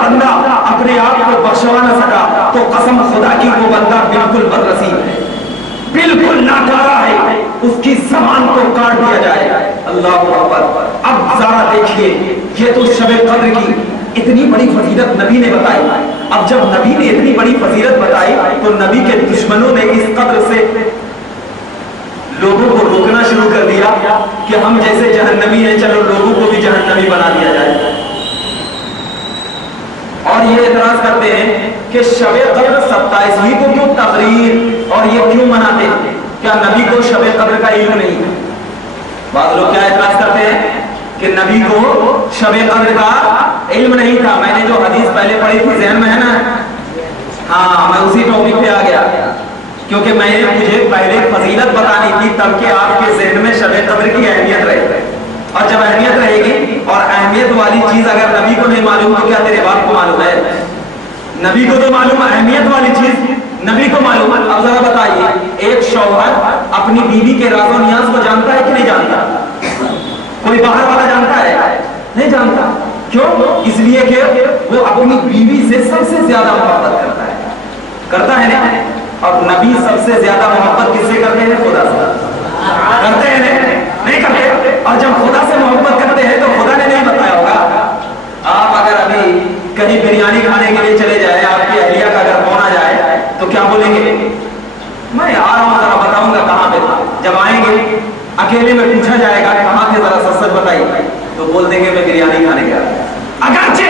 बंदा अपने आप को बख्शवा न सका तो कसम खुदा की वो बंदा बिल्कुल बदनसीब है, बिल्कुल नाकारा है, उसकी ज़बान को काट दिया जाए। अल्लाह अकबर। अब जरा देखिए, ये तो शब कद्र की इतनी बड़ी फजीलत नबी ने बताई। अब जब नबी ने इतनी बड़ी फजीलत बताई तो नबी के दुश्मनों ने इस कद्र से लोगों को रोकना शुरू कर दिया कि हम जैसे जहन्नमी हैं, चलो लोगों को भी जहन्नमी बना दिया जाए। और ये एतराज करते हैं कि शब कद्र 27वीं को क्यों तकरीर और ये क्यों मनाते हैं, क्या नबी को शब कद्र का इल्म नहीं है? बाद लोग क्या एतराज करते हैं कि नबी को शब कद्र का इल्म नहीं था। मैंने जो हदीस पहले पढ़ी थी ज़हन में है ना, हाँ मैं उसी टॉपिक पे आ गया, क्योंकि मैंने मुझे पहले फजीलत बतानी थी तब कि आपके ज़हन में शब कद्र की अहमियत रहे। और जब अहमियत रहेगी और अहमियत वाली चीज अगर नबी को नहीं मालूम तो क्या तेरे बाप को मालूम है? नबी को तो मालूम, अहमियत वाली चीज नबी को मालूम। अब जरा बताइए, एक शौहर अपनी बीवी के राज़ो नियाज को जानता है कि नहीं जानता? कोई बाहर वाला जानता है? नहीं जानता। क्यों? इसलिए कि वो अपनी बीवी से सबसे ज्यादा मोहब्बत करता है ना। और नबी सबसे ज्यादा मोहब्बत किससे करते हैं? खुदा से करते हैं, नहीं करते? और जब खुदा से मोहब्बत करते हैं तो खुदा ने नहीं बताया होगा। आप अगर अभी कहीं बिरयानी खाने के लिए चले जाए, आपकी अहलिया का अगर फोन आ जाए तो क्या बोलेंगे? मैं आ रहा हूँ, जरा बताऊंगा कहाँ पे था। जब आएंगे अकेले में पूछा जाएगा कहाँ थे, जरा सच सच बताइए, तो बोल देंगे मैं बिरयानी खाने गया। अगरचे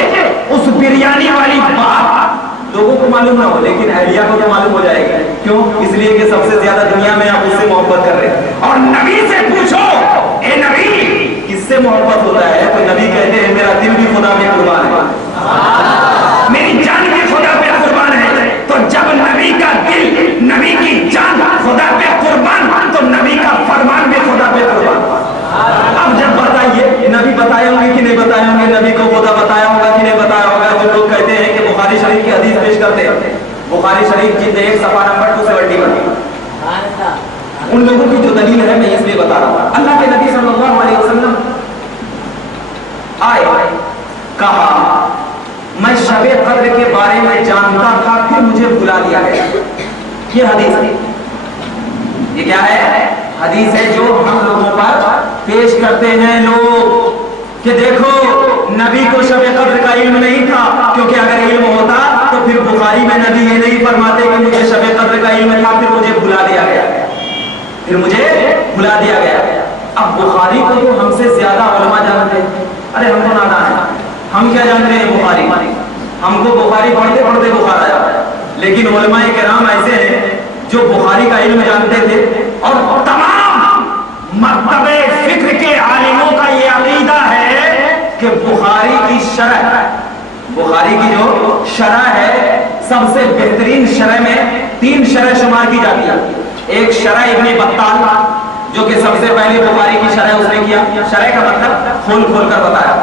उस बिरयानी वाली बात लोगों को मालूम ना हो, लेकिन अहलिया को तो मालूम हो जाएगी। क्यों? इसलिए कि सबसे ज्यादा दुनिया में आप उससे मोहब्बत कर रहे हैं। और नबी से पूछो, ए नबी किससे मोहब्बत होता है? तो नबी कहते हैं मेरा दिल भी खुदा पे कुर्बान है, मेरी जान भी खुदा पे कुर्बान है। तो जब नबी का दिल, नबी की जान खुदा पे कुर्बान, तो नबी का फरमान भी खुदा पे कुर्बान। अब जब बताइए, नबी बताए होंगे कि नहीं बताए होंगे? नबी को खुदा बताया होगा कि नहीं बताया होगा? जो लोग कहते हैं कि बुखारी शरीफ की हदीस पेश करते हैं, बुखारी शरीफ जिल्द 1 सफा नंबर 271, उन लोगों की जो दलील है मैं इसलिए बता रहा हूं। अल्लाह के नबी सल्लल्लाहु अलैहि वसल्लम आए, कहा मैं शब कद्र के बारे में जानता था, फिर मुझे भुला दिया गया। ये हदीस है, ये क्या है? हदीस है जो हम लोगों पर पेश करते हैं लोग कि देखो नबी को शब कद्र का इल्म नहीं था, क्योंकि अगर इल्म होता तो फिर बुखारी में नबी ये नहीं फरमाते कि मुझे शब कद्र का इल्म था, फिर मुझे भुला दिया गया, फिर मुझे भुला दिया गया। अब बुखारी को तो हमसे ज्यादा उलमा जानते हैं। अरे हम तो नादान हैं, हम क्या जानते हैं बुखारी? हमको बुखारी पढ़ते पढ़ते बुखार आया, लेकिन उलमाए किराम ऐसे हैं जो बुखारी का इल्म जानते थे। और तमाम मर्तबे फिक्र के आलिमों का ये अकीदा है कि बुखारी की शरह, बुखारी की जो शरह है, सबसे बेहतरीन शरह में 3 शरह शुमार की जाती है। एक शरह इब्ने बत्ताल, जो कि सबसे पहले बुखारी की शरह उसने किया, शरह का मतलब खोल खोल कर बताया।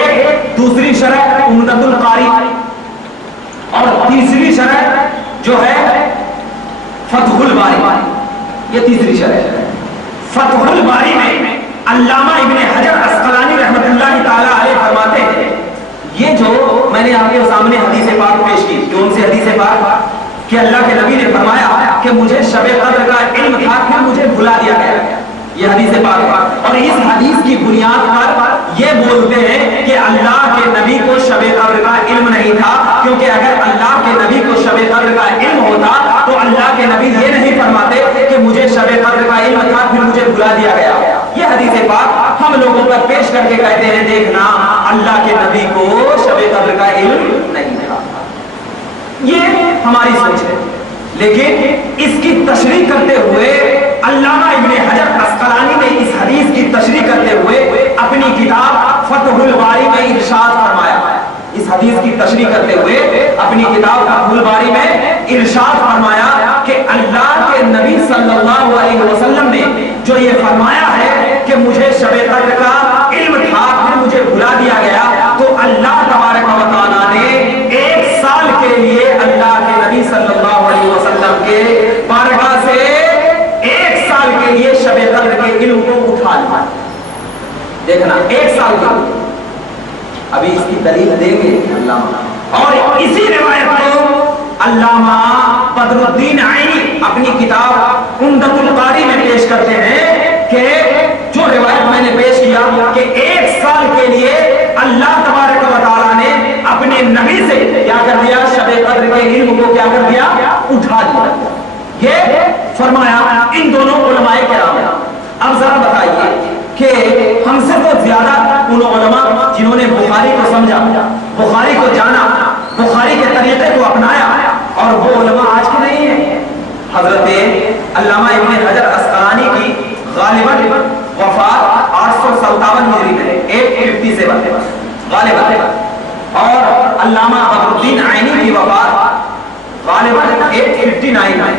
एक दूसरी शरह उम्दतुल कारी, और तीसरी शरह जो है फतहुल बारी, ये तीसरी शरह है। फतहुल बारी में अल्लामा इब्ने हजर अस्कलानी रहमतुल्लाह ताला अलैह फरमाते हैं, ये जो मैंने आपके सामने हदीस पाक पेश की, कौन सी हदीस पाक? कि अल्लाह के नबी ने फरमाया कि मुझे शब कद्र का इल्म था, फिर मुझे भुला दिया गया। یہ حدیث پاک ہے اور اس حدیث کی بنیاد پر یہ بولتے ہیں کہ اللہ کے نبی کو شب قدر کا علم نہیں تھا، کیونکہ اگر اللہ کے نبی کو شب قدر کا علم ہوتا تو اللہ کے نبی یہ نہیں فرماتے کہ مجھے شب قدر کا علم تھا پھر مجھے بھلا دیا گیا۔ یہ حدیث پاک ہم لوگوں پر پیش کر کے کہتے ہیں دیکھنا اللہ کے نبی کو شب قدر کا علم نہیں تھا۔ یہ ہماری سوچ ہے، لیکن اس کی تشریح کرتے ہوئے علامہ ابن حجر عسقلانی نے اس حدیث کی تشریح کرتے ہوئے اپنی کتاب فتح الباری میں ارشاد فرمایا۔ اس حدیث کی تشریح کرتے ہوئے اپنی کتاب فتح الباری میں ارشاد فرمایا کہ اللہ کے نبی صلی اللہ علیہ وسلم نے جو یہ فرمایا ہے کہ مجھے شب قدر کا علم تھا پھر مجھے بھلا دیا گیا، تو اللہ تبارک و تعالیٰ نے ایک سال کے لیے اللہ کے نبی صلی اللہ علیہ وسلم کے بارگاہ سے ایک سال کے لیے شب قدر کے علم کو اٹھا لیا۔ دیکھنا ایک سال کا، ابھی اس کی دلیل دیں گے علامہ، اور اسی روایت کو علامہ بدر الدین عینی اپنی کتاب عمدۃ القاری میں پیش کرتے ہیں کہ جو روایت میں نے پیش کیا کہ ایک سال کے لیے اللہ تبارک و تعالیٰ نے اپنے نبی سے کیا کر دیا، شب قدر کے علم کو کیا کر دیا، اٹھا دیا۔ یہ فرمایا ان دونوں علماء کرام۔ اب ذرا بتائیے کہ ہم سے تو زیادہ ان علماء جنہوں نے بخاری کو سمجھا، بخاری کو جانا، بخاری کے طریقے کو اپنایا، اور وہ علماء آج کے نہیں ہیں۔ حضرت علامہ ابن حجر عسقلانی کی غالباً وفات 857 ہجری میں 857 غالباً، اور علامہ بدر الدین عینی کی وفات غالباً 859 میں،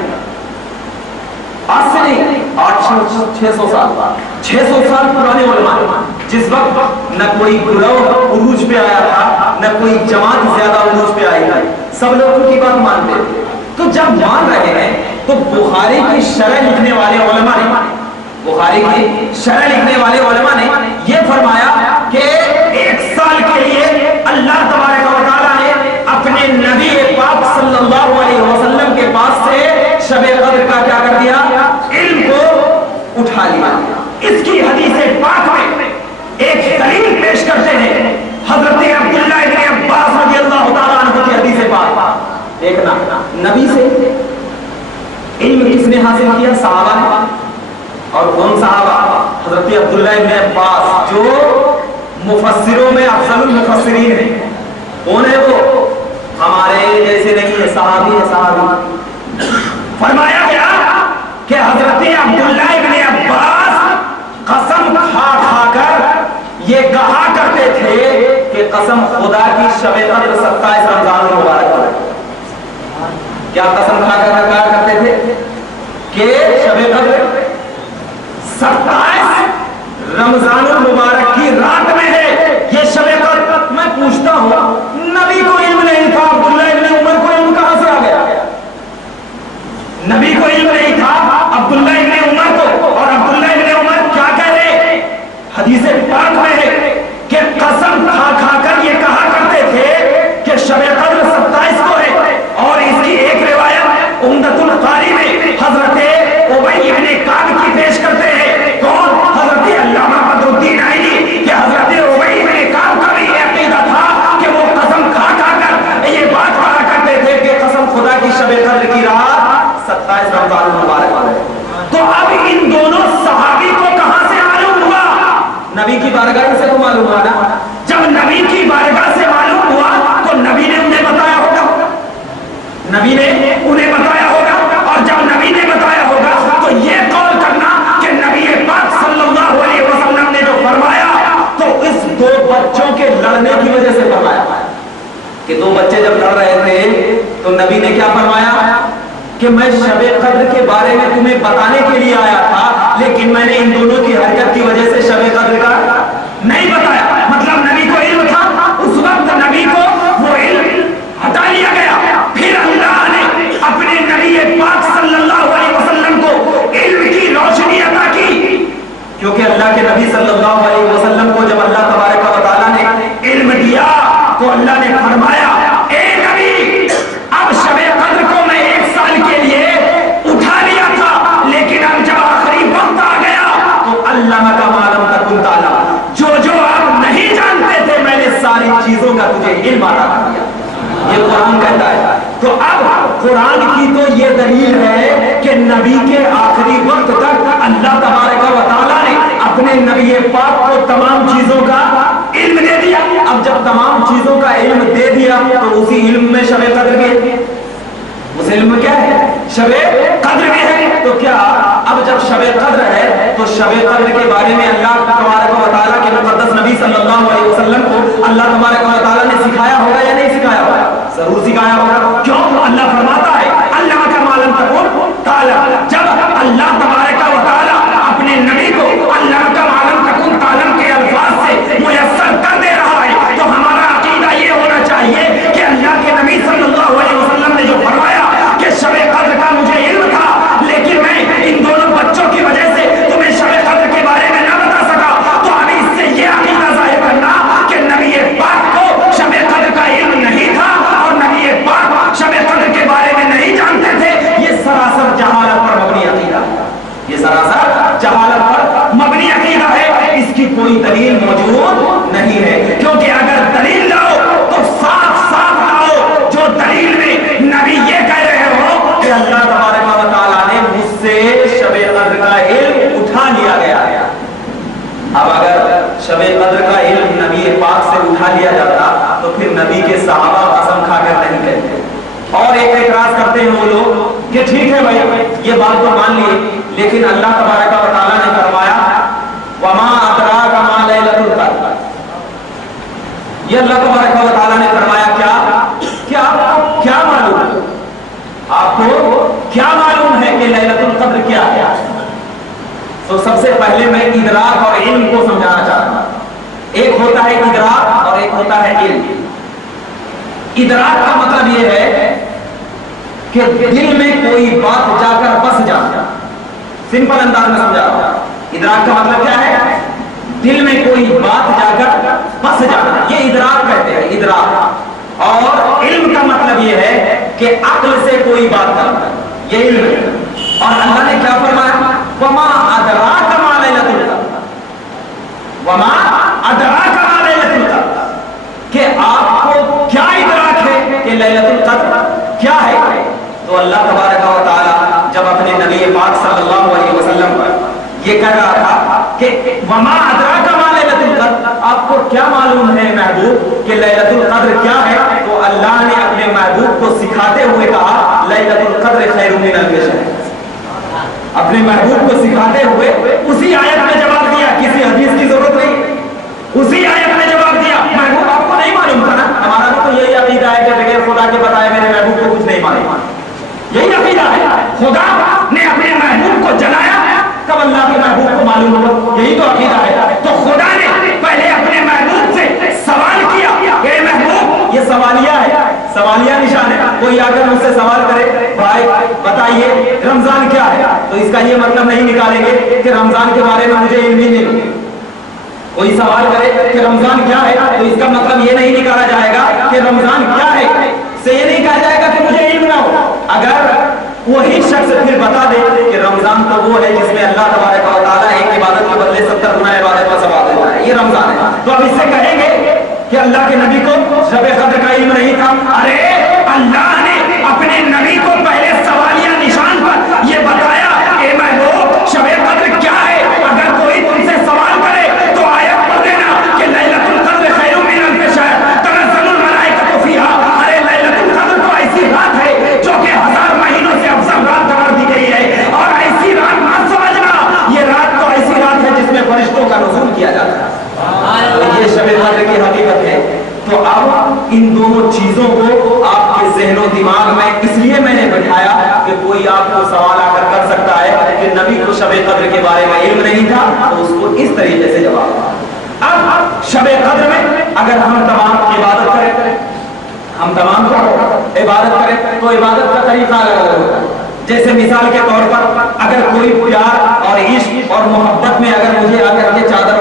آج سے نہیں 600 سال پرانے علماء، جس وقت نہ کوئی گروہ عروج پہ آیا تھا نہ کوئی جماعت زیادہ عروج پہ آئی تھی، سب لوگ ان کی بات مانتے تھے۔ تو جب مان رہے ہیں تو بخاری کی شرح لکھنے والے علماء نے، بخاری کی شرح لکھنے والے علماء نے یہ فرمایا کہ ایک سال کے لیے اللہ تبارک و تعالیٰ نے اپنے نبی پاک صلی اللہ علیہ وسلم کے پاس سے شب قدر کا کیا کر دیا، علم کو اٹھا لیا۔ اس کی حدیث پاک میں ایک دلیل پیش کرتے ہیں حضرت عبداللہ ابن عباس رضی اللہ تعالیٰ عنہ کی حدیث پاک۔ دیکھنا نبی سے علم کس نے حاصل کیا، صحابہ نے، اور کون صحابہ، حضرت عبداللہ ابن عباس جو مفسروں میں افضل المفسرین ہیں۔ کون ہے وہ؟ ہمارے جیسے نہیں ہے، صحابی ہے، صحابی۔ فرمایا گیا کہ حضرت عبداللہ ابن عباس قسم کھا کھا کر یہ کہا کرتے تھے کہ قسم خدا کی شب قدر 27 رمضان المبارک ہے۔ کیا قسم کھا کر کہا کرتے تھے کہ شب قدر 27 رمضان المبارک کی رات میں ہے یہ شب قدر۔ میں پوچھتا ہوں نبی کو علم نہیں تھا، عبداللہ ابن عمر کو علم کہاں سے آ گیا؟ نبی کو علم نہیں تھا عبداللہ ابن عمر کو، اور عبداللہ ابن عمر کیا کہہ رہے؟ حدیث پاک میں ہے کہ قسم کھا کھا کر یہ کہا کرتے تھے کہ شب قدر 27 کو ہے۔ اور اس کی ایک روایت عمدۃ القاری میں حضرت ابی ابن کعب کی پیش کرتے ہیں۔ کون؟ حضرت علامہ بدر الدین عینی، کہ حضرت ابی ابن کعب کا بھی یہ عقیدہ تھا کہ وہ قسم کھا کھا کر یہ بات کہا کرتے تھے کہ قسم خدا کی شب قدر کی رات 27 رمضان المبارک ہے۔ تو اب ان دونوں صحابی کو کہاں سے معلوم ہوا؟ نبی کی بارگاہ سے تو معلوم ہوا نا۔ جب نبی کی بارگاہ سے معلوم ہوا تو نبی نے انہیں بتایا ہوگا، نبی نے انہیں بتایا ہوگا، اور جب نبی نے بتایا ہوگا تو یہ قول کرنا کہ نبی پاک صلی اللہ علیہ وسلم نے جو فرمایا تو اس دو بچوں کے لڑنے کی وجہ سے فرمایا کہ دو بچے جب لڑ رہے تھے تو نبی نے کیا فرمایا کہ میں شب قدر کے بارے میں تمہیں بتانے کے لیے آیا تھا، لیکن میں نے ان دونوں کی حرکت کی وجہ سے شب قدر کا نہیں بتایا۔ مطلب نبی کو علم تھا، اس وقت نبی کو وہ علم ہٹا لیا گیا، پھر اللہ نے اپنے نبی پاک صلی اللہ علیہ وسلم کو علم کی روشنی عطا کی، کیونکہ اللہ کے نبی صلی اللہ علیہ وسلم کو جب اللہ تبارک و تعالیٰ نے علم دیا تو اللہ نے فرمایا اے نبی اب شب قدر کو میں ایک سال کے لیے اٹھا لیا تھا، لیکن اب جب آخری وقت آ گیا تو علم عطا کر دیا، یہ قرآن کہتا ہے۔ تو اب قرآن کی تو یہ دلیل ہے کہ نبی کے آخری وقت تک اللہ تبارک و تعالیٰ نے اپنے نبی پاک کو تمام چیزوں کا علم دے دیا۔ اب جب تمام چیزوں کا علم دے دیا تو اسی علم میں شب قدر بھی ہے، اس علم میں کیا ہے؟ شب قدر بھی ہے۔ تو کیا اب جب شب قدر ہے تو شب قدر کے بارے میں اللہ تبارک و تعالیٰ کے مقدس نبی صلی اللہ علیہ وسلم کو اللہ تبارک و تعالیٰ نے سکھایا ہوگا یا نہیں سکھایا ہوگا؟ ضرور سکھایا ہوگا۔ کیوں؟ اللہ فرماتا ہے اللہ کا معلوم تکون تعالیٰ، جب اللہ تبارک و تعالیٰ اپنے نبی کو اللہ کا معلوم تکون تعالیٰ کے الفاظ سے میسر کر دے رہا ہے تو ہمارا عقیدہ یہ ہونا چاہیے کہ اللہ کے نبی صلی اللہ علیہ وسلم نے جو فرمایا کہ شب قدر کا مجھے علم تھا لیکن میں ان دونوں بچوں کی وجہ سے تمہیں شب قدر کے بارے میں نہ بتا سکا، تو ابھی اس سے یہ عقیدہ ظاہر کرنا کہ نبی پاک کو شب قدر کا علم نہیں تھا اور نبی پاک شب قدر کے بارے میں نہیں جانتے تھے، یہ سراسر جہالت پر مبنی عقیدہ، یہ سراسر جہالت پر مبنی عقیدہ ہے۔ اس کی کوئی دلیل موجود نہیں ہے، کیونکہ اگر دلیل لاؤ تو صاف صاف لاؤ جو دلیل میں نبی یہ کہہ رہے ہو کہ اللہ تبارک و تعالیٰ نے مجھ سے شب قدر کا علم اٹھا لیا گیا ہے۔ اب اگر شب قدر کا علم نبی پاک سے اٹھا لیا جاتا تو پھر نبی کے صحابہ قسم کھا کر نہیں کہتے۔ اور ایک اعتراض کرتے ہیں وہ لوگ کہ ٹھیک ہے بھائی یہ بات تو مان لیے، لیکن اللہ تبارک و تعالیٰ نے فرمایا وما ادراک ما لیلۃ القدر، یہ اللہ تبارک و تعالیٰ نے فرمایا کیا آپ کو کیا معلوم، آپ کو کیا معلوم ہے کہ لیلۃ القدر کیا ہے؟ تو سب سے پہلے میں ادراک اور علم کو سمجھانا چاہتا ہوں۔ ایک ہوتا ہے ادراک اور ایک ہوتا ہے علم۔ ادراک کا مطلب یہ ہے کہ دل میں کوئی بات جا کر بس جانا، سمپل انداز میں سمجھا رہا ہوں۔ ادراک کا مطلب کیا ہے؟ دل میں کوئی بات جا کر بس جانا، یہ ادراک کہتے ہیں، ادراک۔ اور علم کا مطلب یہ ہے کہ عقل سے کوئی بات کرنا، یہ علم ہے۔ اور اللہ نے کیا فرمایا؟ وما ادراک ما لیلۃ القدر، وما ادراک ما لیلۃ القدر، کہ آپ کو کیا ادراک ہے کہ لیلۃ القدر کیا ہے؟ تو اللہ تبارک و تعالیٰ جب اپنے نبی پاک صلی اللہ علیہ وسلم پر یہ کہہ رہا تھا کہ وما ادراک ما لیلۃ القدر، آپ کو کیا معلوم ہے محبوب کہ لیلۃ القدر کیا ہے؟ تو اللہ نے اپنے محبوب کو سکھاتے ہوئے کہا لیلۃ القدر خیر من الف شہر۔ اپنے محبوب کو سکھاتے ہوئے اسی آیت میں جواب دیا، کسی حدیث کی ضرورت نہیں، اسی آیت میں جواب دیا۔ محبوب آپ کو نہیں معلوم تھا نا، ہمارا تو یہی عقیدہ ہے کہ بغیر خدا کے بتائے میرے محبوب کو کچھ نہیں معلوم، یہی عقیدہ ہے۔ خدا نے اپنے محبوب کو جلایا تب اللہ کے محبوب کو معلوم ہوا، یہی تو عقیدہ ہے۔ تو خدا نے پہلے اپنے محبوب سے سوال کیا کہ محبوب، یہ سوالیہ ہے، سوالیہ نشان ہے۔ کوئی آ کر مجھ سے سوال کرے بھائی بتائیے رمضان کیا ہے، تو اس کا یہ مطلب نہیں نکالیں گے کہ رمضان کے بارے میں مجھے علم ہی نہیں۔ کوئی سوال کرے کہ رمضان کیا ہے تو اس کا مطلب یہ نہیں نکالا جائے گا کہ رمضان کیا ہے، سے یہ نہیں کہا جائے گا کہ مجھے علم نہ ہو۔ اگر وہی شخص پھر بتا دے کہ رمضان تو وہ ہے جس میں اللہ تبارک و تعالیٰ ایک عبادت کے بدلے 70 گنا عبادت کا ثواب دیتا ہے، یہ رمضان ہے، تو اب اس سے کہیں گے کہ اللہ کے نبی کو شب قدر کا علم نہیں تھا۔ ارے اللہ نے اپنے نبی کو پہلے سوالیہ نشان پر یہ بتایا کہ محبوب شب قدر کیا ہے، اگر کوئی تم سے سوال کرے تو آیت پڑھ دینا کہ لیلۃ القدر خیر من الف شہر تنزل الملائکۃ فیہا۔ ارے لیلۃ القدر تو ایسی رات ہے جو کہ 1000 مہینوں سے افضل رات قرار دی گئی ہے، اور ایسی رات مت سمجھنا، یہ رات تو ایسی رات ہے جس میں فرشتوں کا نزول کیا جاتا ہے، یہ شب قدر کی حقیقت ہے۔ تو اب ان دونوں چیزوں کو آپ کے ذہن و دماغ میں اس لیے میں نے بٹھایا کہ کوئی آپ کو سوال آ کر سکتا ہے کہ نبی کو شب قدر کے بارے میں علم نہیں تھا، تو اس کو اس طریقے سے جواب دیا۔ اب شب قدر میں اگر ہم تمام عبادت کریں، ہم تمام کو عبادت کریں تو عبادت کا طریقہ الگ ہوگا۔ جیسے مثال کے طور پر اگر کوئی پیار اور عشق اور محبت میں اگر مجھے آ کر کے چادر